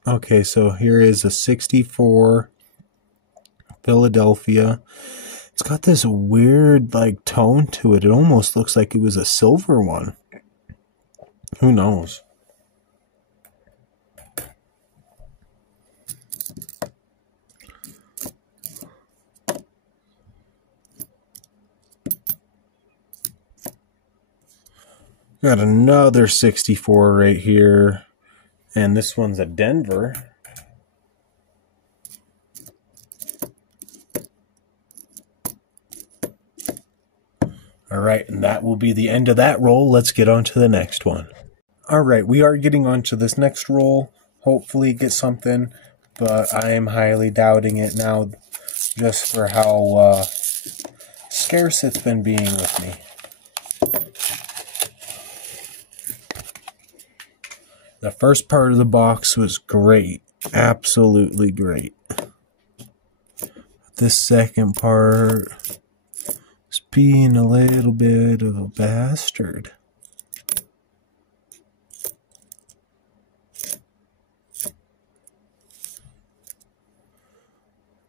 Okay, so here is a 64 Philadelphia. It's got this weird, tone to it. It almost looks like it was a silver one. Who knows? Got another 64 right here. And this one's a Denver. Alright, and that will be the end of that roll. Let's get on to the next one. Alright, we are getting on to this next roll. Hopefully get something, but I am highly doubting it now just for how scarce it's been being with me. The first part of the box was great. Absolutely great. This second part is being a little bit of a bastard.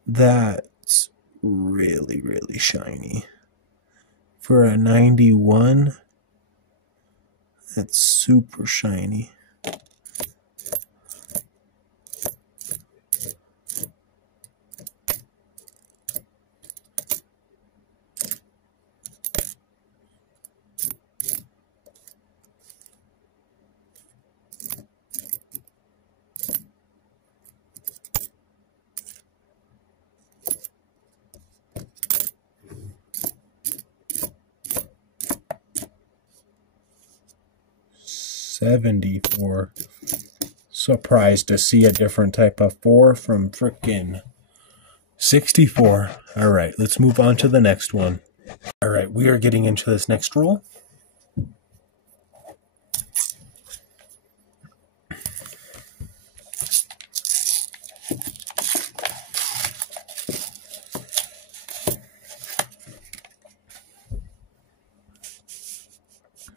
That's really, really shiny. For a 91, that's super shiny. $74. Surprised to see a different type of 4 from frickin' 64. Alright, let's move on to the next one. Alright, we are getting into this next roll.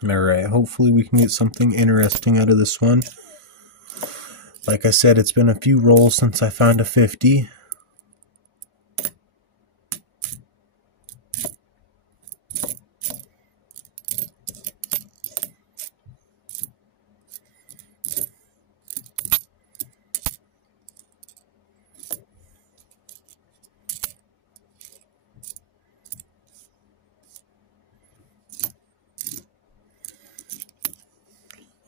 Alright, hopefully we can get something interesting out of this one. Like I said, it's been a few rolls since I found a 50.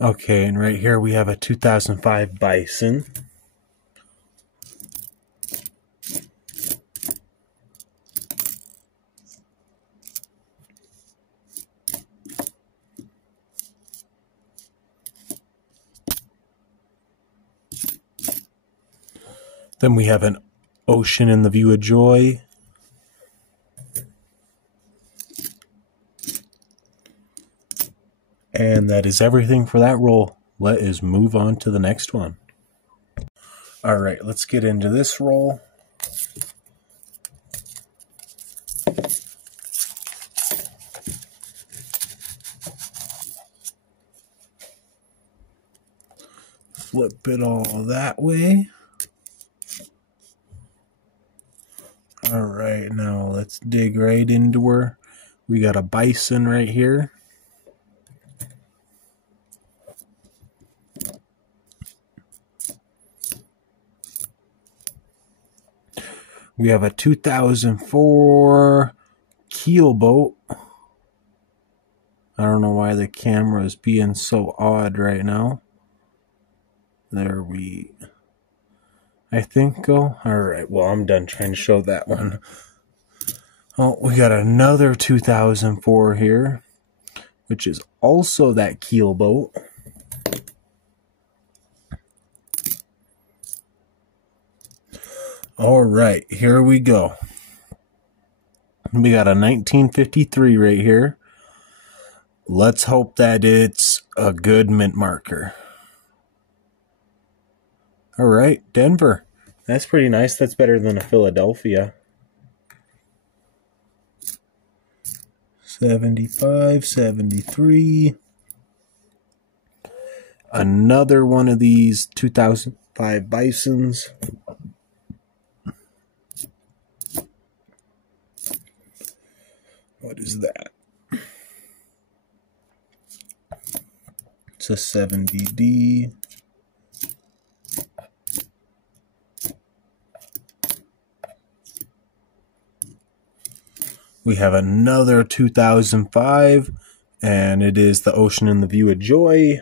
Okay, and right here we have a 2005 Bison. Then we have an Ocean in the View of Joy. And that is everything for that roll. Let us move on to the next one. Alright, let's get into this roll. Flip it all that way. Alright, now let's dig right into her. We got a Bison right here. We have a 2004 Keelboat. I don't know why the camera is being so odd right now. There I think go. Alright, well, I'm done trying to show that one. Oh, we got another 2004 here, which is also that Keelboat. Alright, here we go. We got a 1953 right here. Let's hope that it's a good mint marker. Alright, Denver. That's pretty nice. That's better than a Philadelphia. 75, 73. Another one of these 2005 Bisons. What is that? It's a 70D. We have another 2005, and it is the Ocean in the View of Joy.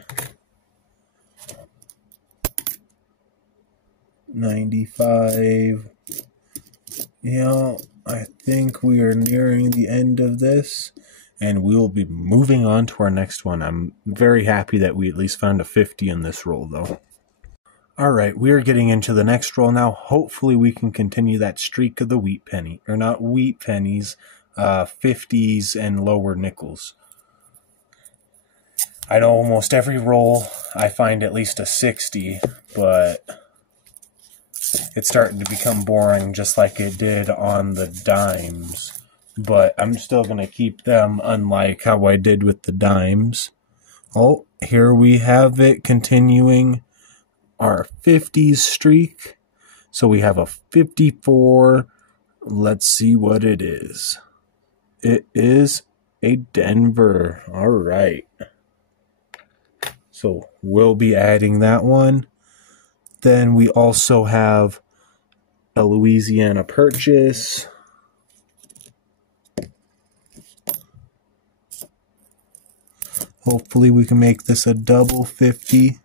95. Yeah, I think we are nearing the end of this, and we will be moving on to our next one. I'm very happy that we at least found a 50 in this roll, though. All right, we are getting into the next roll now. Hopefully we can continue that streak of the wheat penny, or not wheat pennies, 50s and lower nickels. I know almost every roll I find at least a 60, but it's starting to become boring just like it did on the dimes. But I'm still going to keep them, unlike how I did with the dimes. Oh, here we have it continuing our 50s streak. So we have a 54. Let's see what it is. It is a Denver. All right. So we'll be adding that one. Then we also have a Louisiana Purchase. Hopefully we can make this a double 50.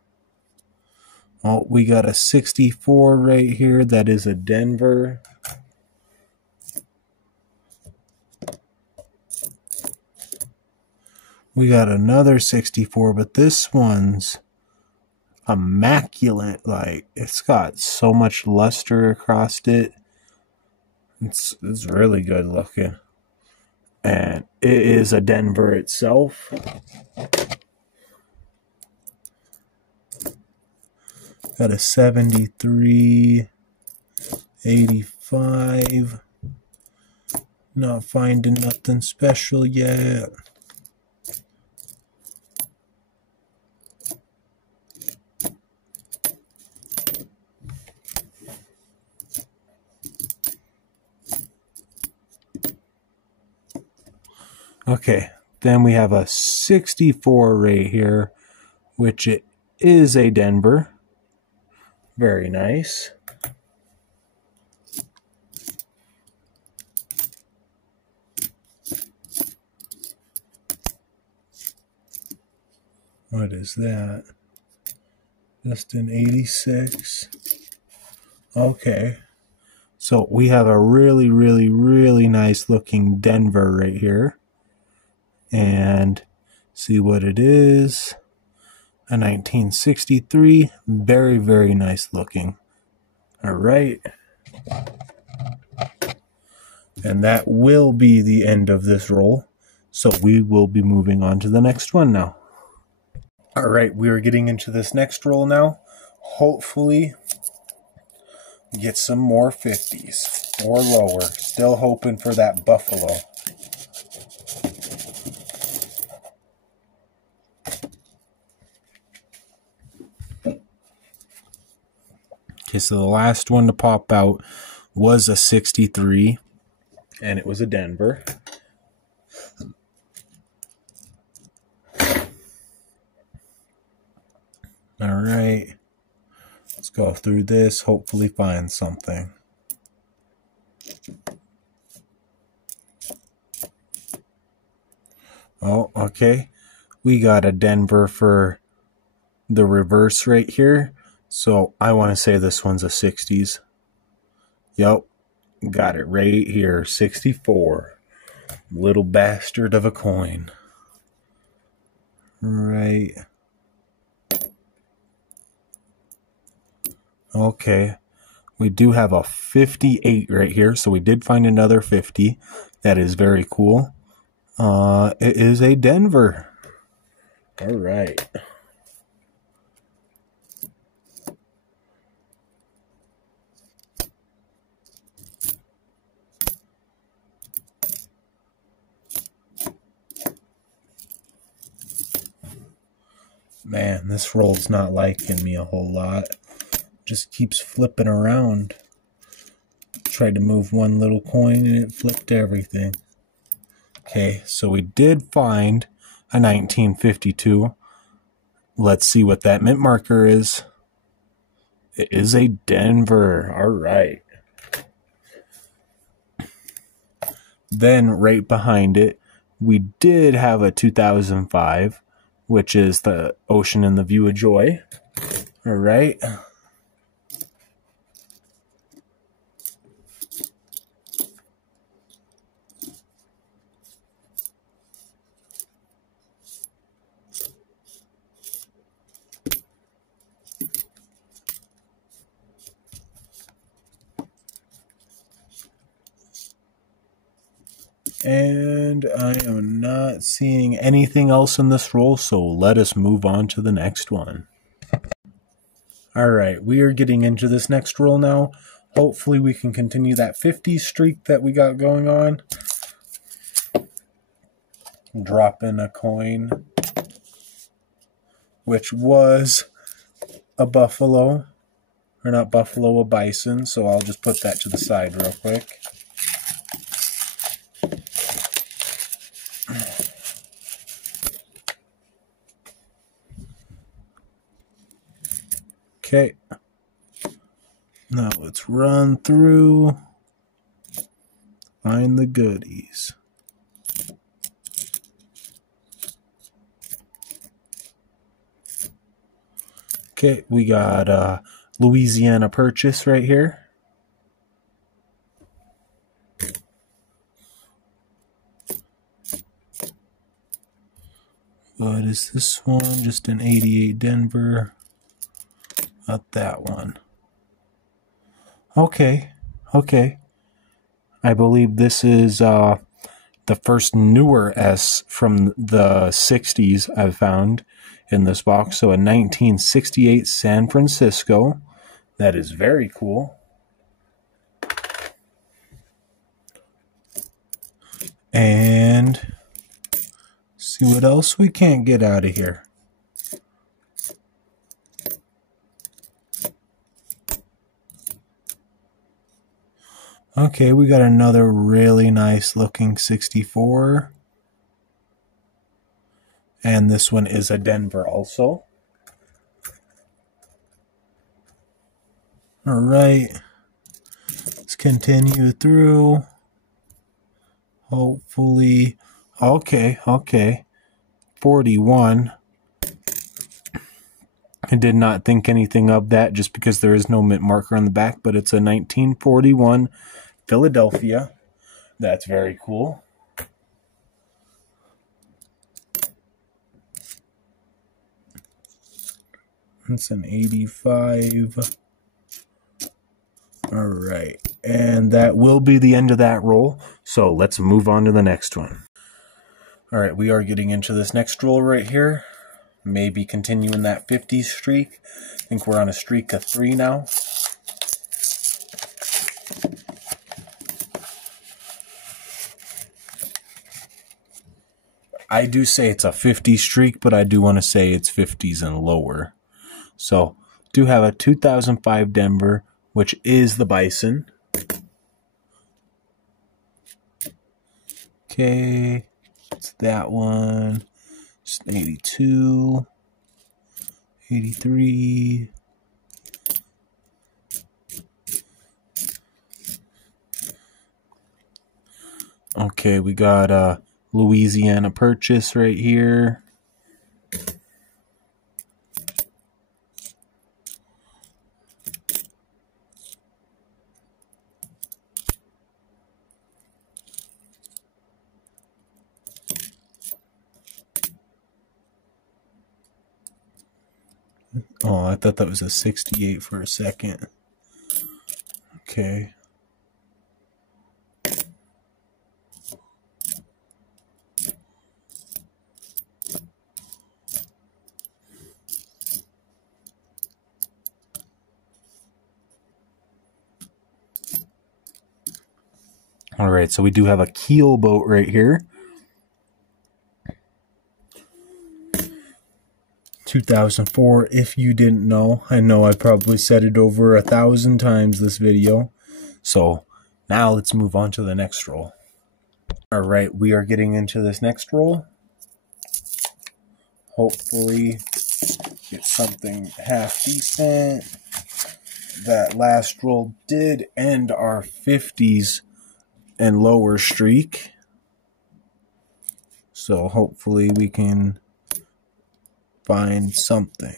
Oh, we got a 64 right here. That is a Denver. We got another 64, but this one's immaculate. Like, it's got so much luster across it. It's really good looking. And it is a Denver itself. Got a 73, 85. Not finding nothing special yet. Okay, then we have a 64 right here, which it is a Denver. Very nice. What is that? Just an 86. Okay. So we have a really, really, really nice looking Denver right here. And see what it is. A 1963. Very, very nice looking. All right. And that will be the end of this roll. So we will be moving on to the next one now. All right, we are getting into this next roll now. Hopefully, get some more 50s or lower. Still hoping for that Buffalo. Okay, so the last one to pop out was a 63, and it was a Denver. All right, let's go through this, hopefully find something. Oh, okay. We got a Denver for the reverse right here. So I want to say this one's a 60s. Yep, got it right here, 64. Little bastard of a coin. Right. Okay. We do have a 58 right here, so we did find another 50. That is very cool. It is a Denver. All right. Man, this roll's not liking me a whole lot. Just keeps flipping around. Tried to move one little coin and it flipped everything. Okay, so we did find a 1952. Let's see what that mint marker is. It is a Denver. All right. Then right behind it, we did have a 2005, which is the Ocean and the View of Joy. All right. And I am not seeing anything else in this roll, so let us move on to the next one. Alright, we are getting into this next roll now. Hopefully we can continue that 50 streak that we got going on. Drop in a coin, which was a buffalo. Or not buffalo, a bison. So I'll just put that to the side real quick. Okay. Now let's run through, find the goodies. Okay, we got Louisiana Purchase right here. What is this one? Just an 88 Denver. Not that one. Okay. I believe this is the first newer S from the 60s I've found in this box. So a 1968 San Francisco. That is very cool. And see what else we can't get out of here. Okay, we got another really nice looking 64. And this one is a Denver also. All right, let's continue through. Hopefully, okay. 41. I did not think anything of that just because there is no mint marker on the back, but it's a 1941 Philadelphia. That's very cool. It's an 85. All right. And that will be the end of that roll. So let's move on to the next one. All right. We are getting into this next roll right here. Maybe continuing that 50 streak. I think we're on a streak of 3 now. I do say it's a 50 streak, but I do want to say it's 50s and lower. So, do have a 2005 Denver, which is the Bison. Okay, it's that one. It's 82, 83. Okay, we got Louisiana Purchase right here. Oh, I thought that was a 68 for a second. Okay. All right, so we do have a keel boat right here. 2004, if you didn't know. I know I probably said it over 1,000 times this video. So now let's move on to the next roll. All right, we are getting into this next roll. Hopefully get something half decent. That last roll did end our 50s and lower streak. So hopefully we can find something.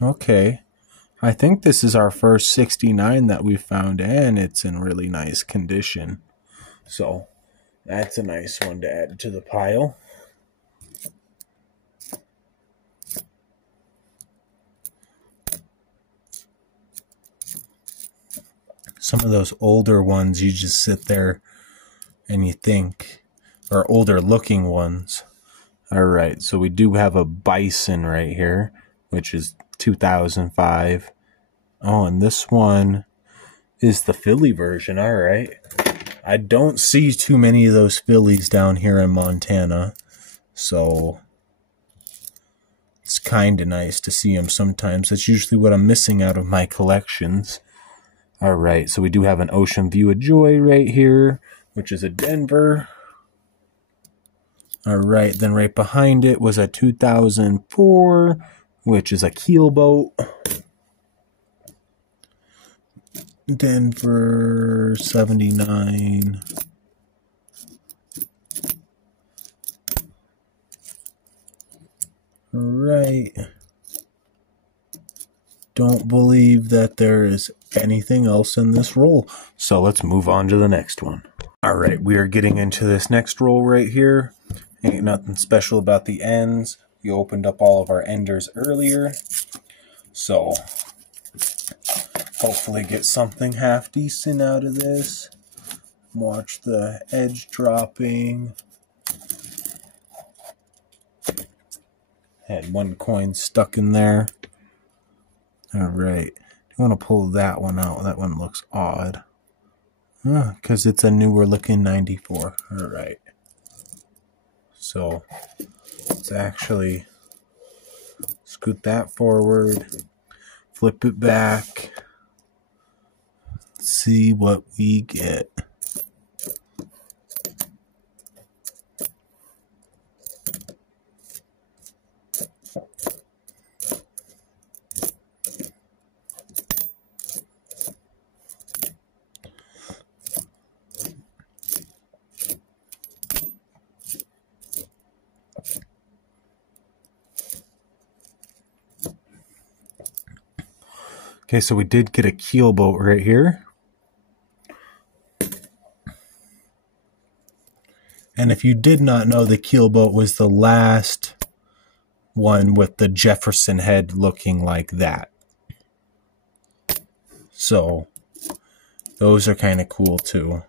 Okay. I think this is our first 69 that we found, and it's in really nice condition. So that's a nice one to add to the pile. some of those older ones, you just sit there and you think, or older looking ones. All right, so we do have a Bison right here, which is 2005. Oh, and this one is the Philly version. All right. I don't see too many of those Phillies down here in Montana, so it's kind of nice to see them sometimes. That's usually what I'm missing out of my collections. All right, so we do have an Ocean View of Joy right here, which is a Denver. All right, then right behind it was a 2004, which is a Keelboat. Denver 79. All right. Don't believe that there is anything else in this roll. So let's move on to the next one. All right, we are getting into this next roll right here. Ain't nothing special about the ends. We opened up all of our enders earlier. So hopefully get something half decent out of this. Watch the edge dropping. Had one coin stuck in there. All right. I want to pull that one out. That one looks odd. Because it's a newer looking 94. All right. So let's actually scoot that forward. Flip it back. See what we get. Okay, so we did get a Keelboat right here. And if you did not know, the Keelboat was the last one with the Jefferson head looking like that. So those are kind of cool too.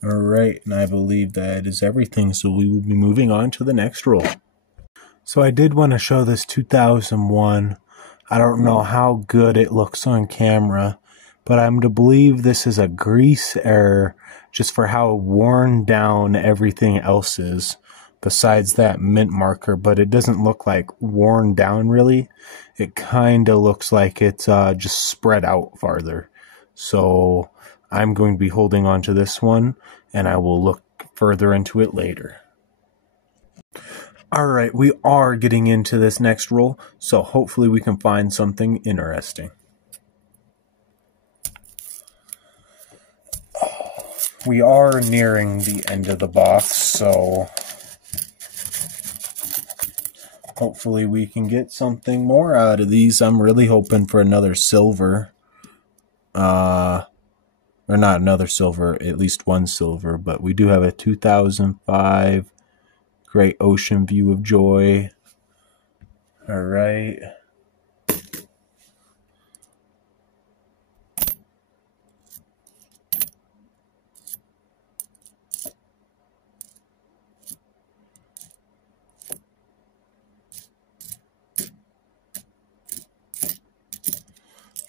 All right, and I believe that is everything, so we will be moving on to the next roll. So I did want to show this 2001. I don't know how good it looks on camera, but I'm to believe this is a grease error just for how worn down everything else is besides that mint marker, but it doesn't look like worn down really. It kind of looks like it's just spread out farther. So I'm going to be holding on to this one, and I will look further into it later. All right, we are getting into this next roll, so hopefully we can find something interesting. We are nearing the end of the box, so hopefully we can get something more out of these. I'm really hoping for another silver. Or not another silver, at least one silver, but we do have a 2005 Great Ocean View of Joy. All right.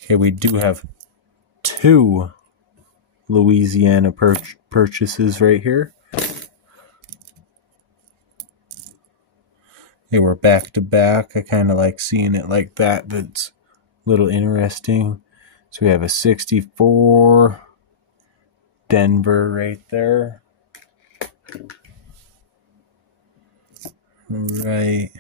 Okay, we do have two Louisiana purchases right here. They were back to back. I kind of like seeing it like that. That's a little interesting. So we have a 64 Denver right there. Right.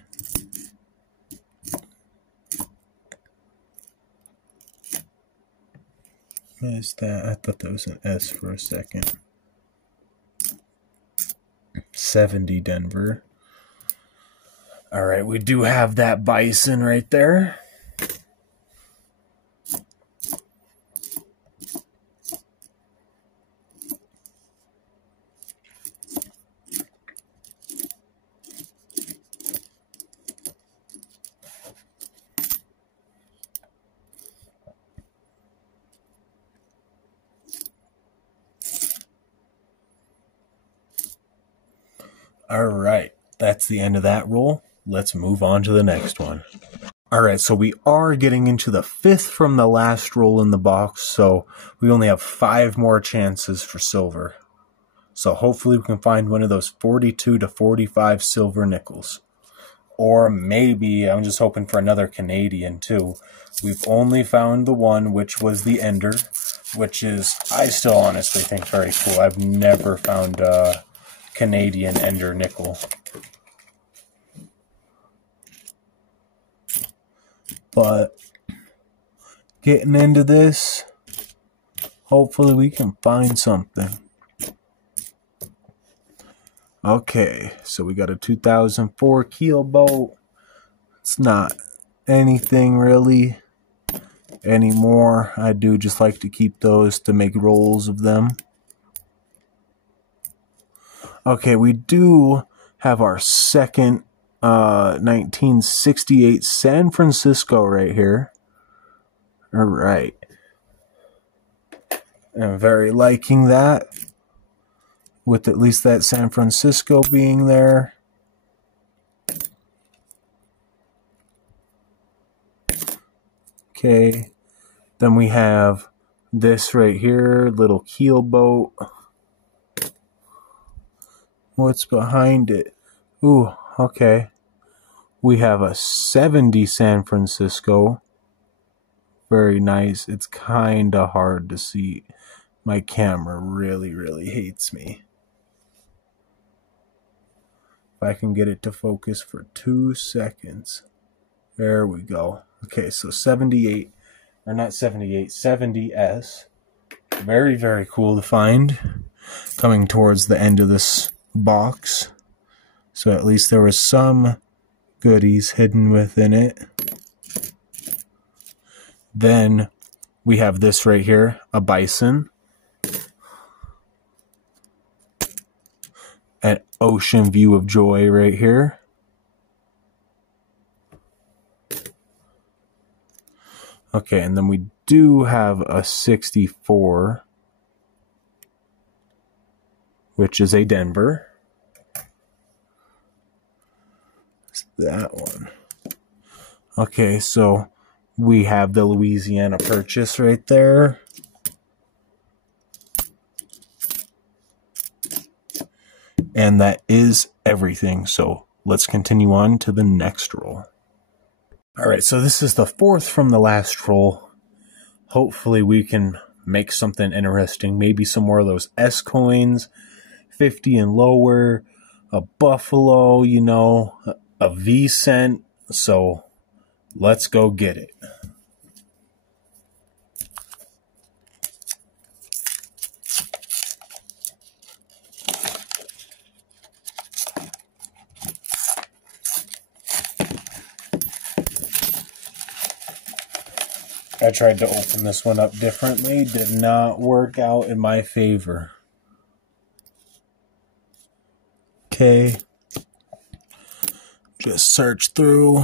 What is that? I thought that was an S for a second. 70 Denver. All right, we do have that Bison right there. Alright, that's the end of that roll. Let's move on to the next one. Alright, so we are getting into the 5th from the last roll in the box, so we only have 5 more chances for silver. So hopefully we can find one of those 42 to 45 silver nickels. Or maybe, I'm just hoping for another Canadian too. We've only found the one, which was the Ender, which is, I still honestly think, very cool. I've never found a Canadian Ender nickel. But getting into this, hopefully we can find something. Okay, so we got a 2004 keelboat. It's not anything really anymore. I do just like to keep those to make rolls of them. Okay, we do have our second 1968 San Francisco right here. All right. I'm very liking that, with at least that San Francisco being there. Okay. Then we have this right here, little keelboat. What's behind it? Ooh, okay. We have a 70 San Francisco. Very nice. It's kind of hard to see. My camera really hates me. If I can get it to focus for 2 seconds. There we go. Okay, so 78, or not 78, 70S. Very cool to find. Coming towards the end of this box. So at least there was some goodies hidden within it. Then we have this right here, a bison. An ocean view of joy right here. Okay, and then we do have a 64, which is a Denver. It's that one. Okay, so we have the Louisiana Purchase right there. And that is everything. So let's continue on to the next roll. Alright, so this is the 4th from the last roll. Hopefully we can make something interesting. Maybe some more of those S coins, 50 and lower, a Buffalo, you know, a V cent. So let's go get it. I tried to open this one up differently. Did not work out in my favor. Okay. Just search through.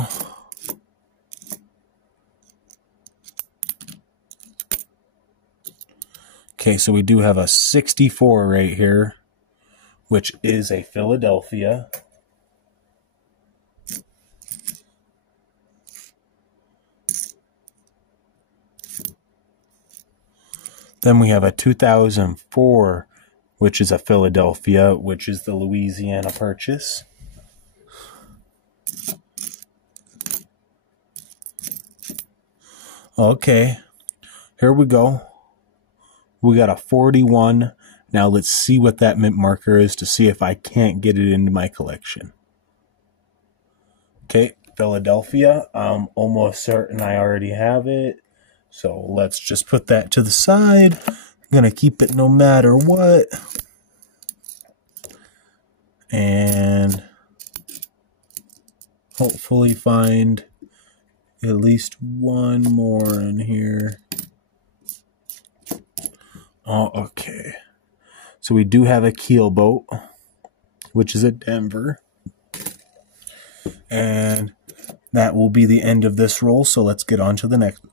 Okay, so we do have a 64 right here, which is a Philadelphia. Then we have a 2004, which is a Philadelphia, which is the Louisiana Purchase. Okay, here we go. We got a 41. Now let's see what that mint marker is to see if I can't get it into my collection. Okay, Philadelphia. I'm almost certain I already have it. So let's just put that to the side. I'm going to keep it no matter what. And hopefully find at least one more in here. Oh, okay. So we do have a keelboat, which is at Denver. And that will be the end of this roll. So let's get on to the next one.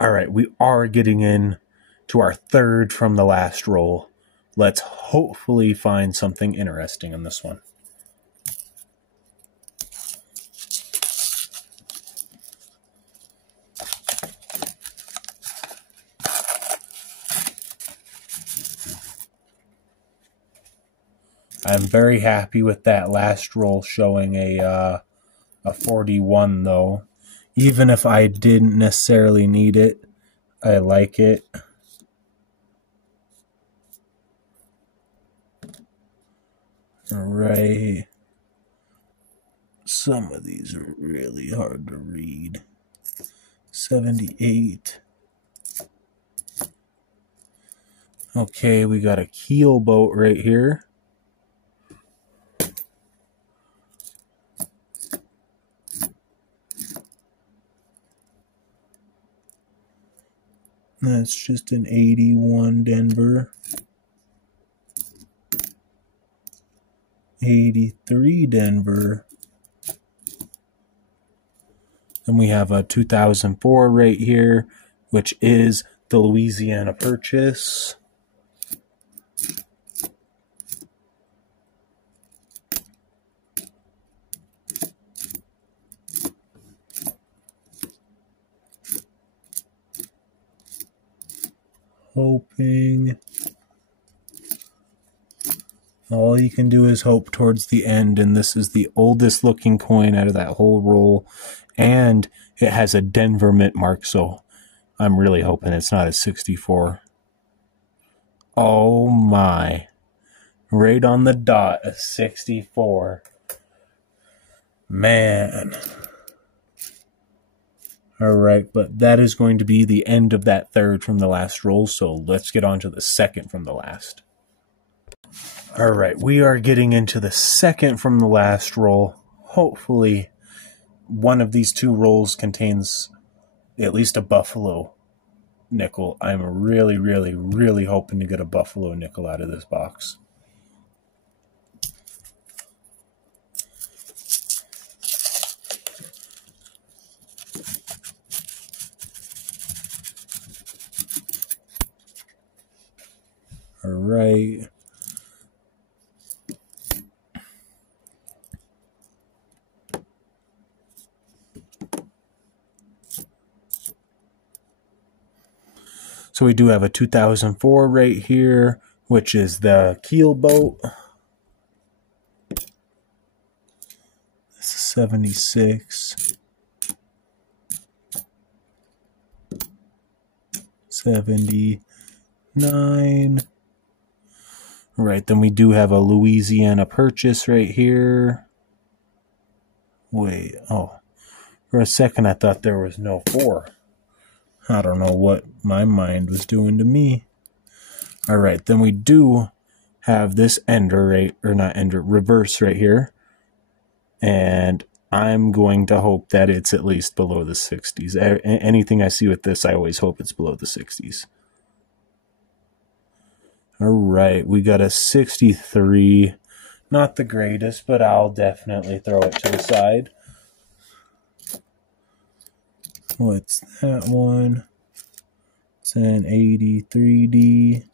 All right, we are getting in to our 3rd from the last roll. Let's hopefully find something interesting in this one. I'm very happy with that last roll showing a 41 though. Even if I didn't necessarily need it, I like it. Alright. Some of these are really hard to read. 78. Okay, we got a keel boat right here. That's just an 81 Denver. 83 Denver. Then we have a 2004 right here, which is the Louisiana Purchase. Hoping. All you can do is hope towards the end, and this is the oldest looking coin out of that whole roll, and it has a Denver mint mark, so I'm really hoping it's not a 64. Oh my. Right on the dot, a 64. Man. Alright, but that is going to be the end of that third from the last roll, so let's get on to the second from the last. Alright, we are getting into the second from the last roll. Hopefully, one of these two rolls contains at least a Buffalo nickel. I'm really, really, really hoping to get a Buffalo nickel out of this box. Alright. So we do have a 2004 right here, which is the keel boat. This is 76. 79. Right, then we do have a Louisiana Purchase right here. Wait, oh. For a second I thought there was no 4. I don't know what my mind was doing to me. Alright, then we do have this ender right, or not ender, reverse right here. And I'm going to hope that it's at least below the 60s. Anything I see with this, I always hope it's below the 60s. Alright, we got a 63. Not the greatest, but I'll definitely throw it to the side. What's that one? It's an 83D.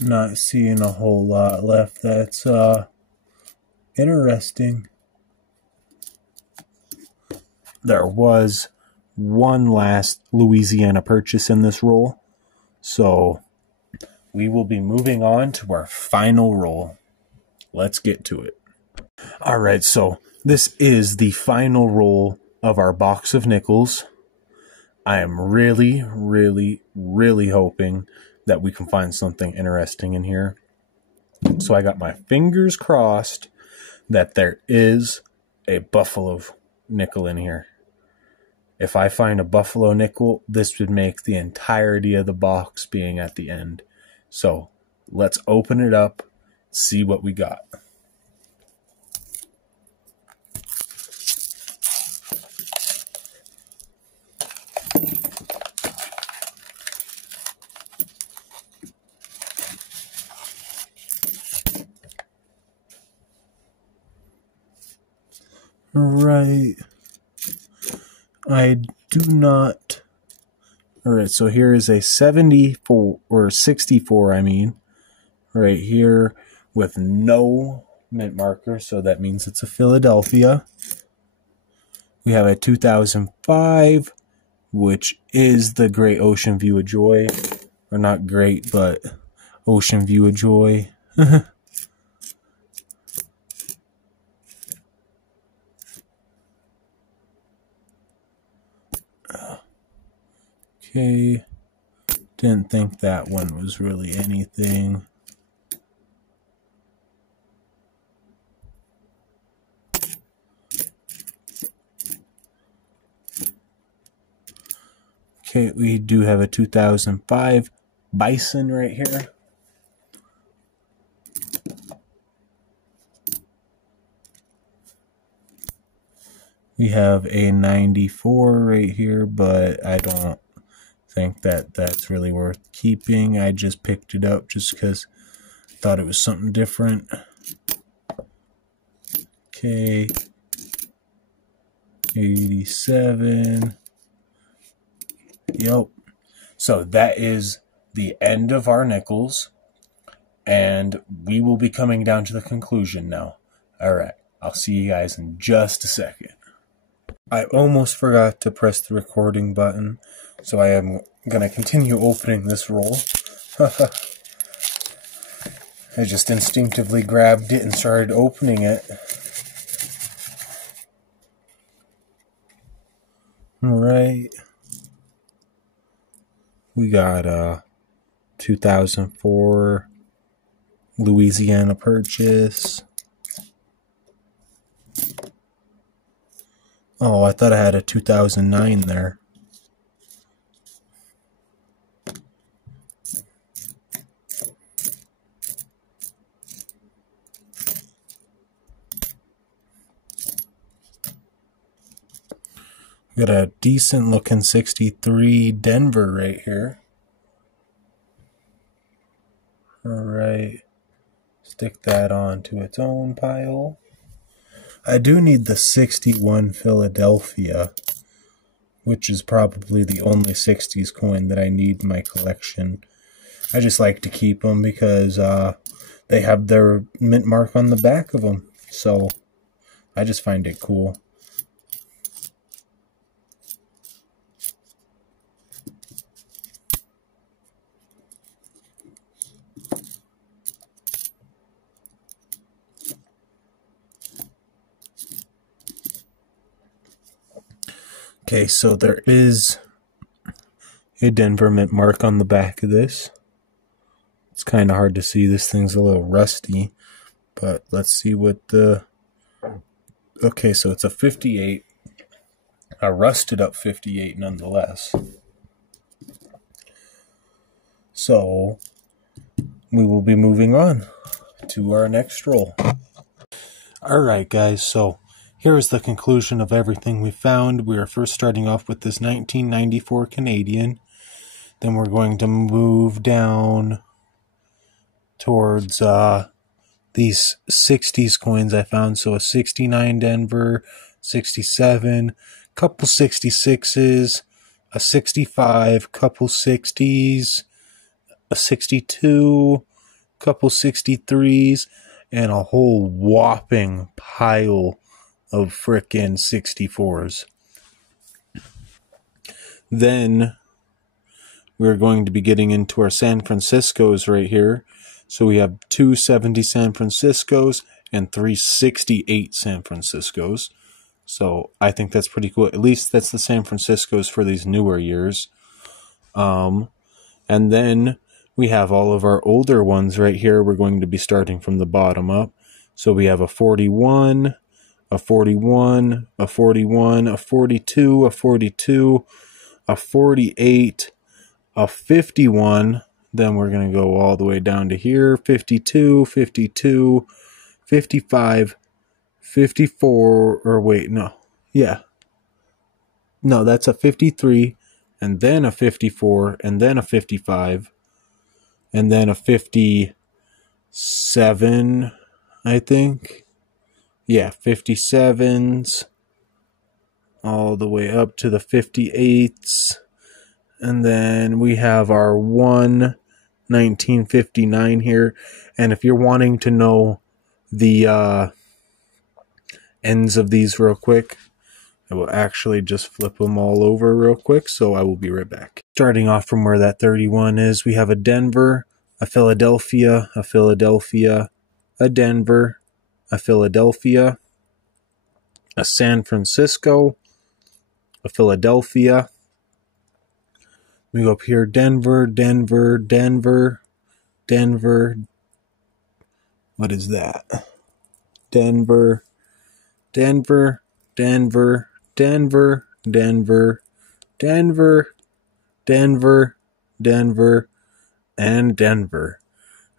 Not seeing a whole lot left. That's interesting. There was one last Louisiana Purchase in this roll, so we will be moving on to our final roll. Let's get to it. Alright, so this is the final roll of our box of nickels. I am really, really, really hoping that we can find something interesting in here. So I got my fingers crossed that there is a Buffalo nickel in here. If I find a Buffalo nickel, this would make the entirety of the box being at the end. So let's open it up, see what we got. Alright. I do not... Alright, so here is a 74, or 64, I mean. Right here with no mint marker, so that means it's a Philadelphia. We have a 2005, which is the Great Ocean View of Joy. Or not great, but Ocean View of Joy. Okay. Didn't think that one was really anything. Okay, we do have a 2005 Bison right here. We have a 94 right here, but I don't think that that's really worth keeping. I just picked it up just because I thought it was something different. Okay. 87. Yep. So that is the end of our nickels, and we will be coming down to the conclusion now. Alright, I'll see you guys in just a second. I almost forgot to press the recording button, so I am going to continue opening this roll. I just instinctively grabbed it and started opening it. Alright. We got 2004 Louisiana Purchase. Oh, I thought I had a 2009 there. Got a decent looking 63 Denver right here. Alright. Stick that on to its own pile. I do need the 61 Philadelphia, which is probably the only 60s coin that I need in my collection. I just like to keep them because they have their mint mark on the back of them. So I just find it cool. Okay, so there is a Denver mint mark on the back of this. It's kind of hard to see. This thing's a little rusty, but let's see what the... Okay, so it's a 58. A rusted up 58 nonetheless. So we will be moving on to our next roll. Alright guys, so here is the conclusion of everything we found. We are first starting off with this 1994 Canadian. Then we're going to move down towards these 60s coins I found. So a 69 Denver, 67, couple 66s, a 65, couple 60s, a 62, couple 63s, and a whole whopping pile of frickin' 64s. Then we're going to be getting into our San Franciscos right here. So we have 270 San Franciscos and 368 San Franciscos. So I think that's pretty cool. At least that's the San Franciscos for these newer years. And then we have all of our older ones right here. We're going to be starting from the bottom up. So we have a 41, a 41, a 41, a 42, a 42, a 48, a 51. Then we're going to go all the way down to here. 52, 52, 55, 54, or wait, no. Yeah. No, that's a 53, and then a 54, and then a 55, and then a 57, I think. yeah, 57s, all the way up to the 58s. And then we have our 1959 here. And if you're wanting to know the ends of these real quick, I will actually just flip them all over real quick, so I will be right back. Starting off from where that 31 is, we have a Denver, a Philadelphia, a Philadelphia, a Denver, a Philadelphia, a San Francisco, a Philadelphia. We go up here, Denver, Denver, Denver, Denver. What is that? Denver, Denver, Denver, Denver, Denver, Denver, Denver, Denver, and Denver.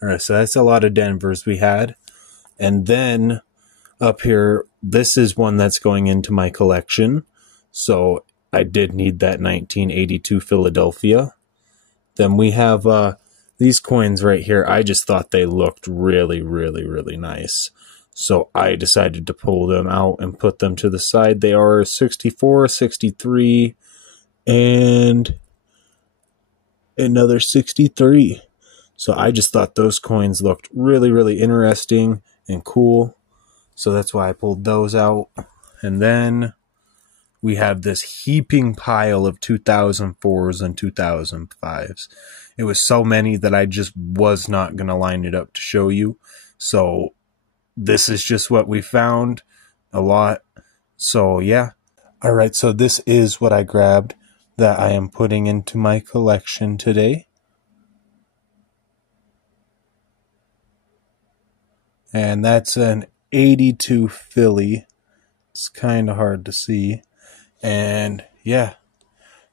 All right, so that's a lot of Denvers we had. And then up here, this is one that's going into my collection. So I did need that 1982 Philadelphia. Then we have these coins right here. I just thought they looked really, really, really nice. So I decided to pull them out and put them to the side. They are 64, 63, and another 63. So I just thought those coins looked really, really interesting and cool. So that's why I pulled those out. And then we have this heaping pile of 2004s and 2005s. It was so many that I just was not going to line it up to show you. So this is just what we found, a lot. So yeah. All right, so this is what I grabbed that I am putting into my collection today. And that's an 82 Philly. It's kind of hard to see. And yeah,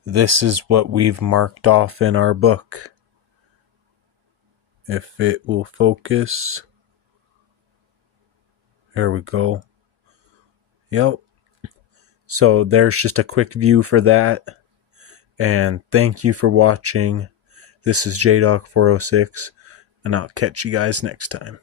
this is what we've marked off in our book. If it will focus. There we go. Yep. So there's just a quick view for that. And thank you for watching. This is JDog406, and I'll catch you guys next time.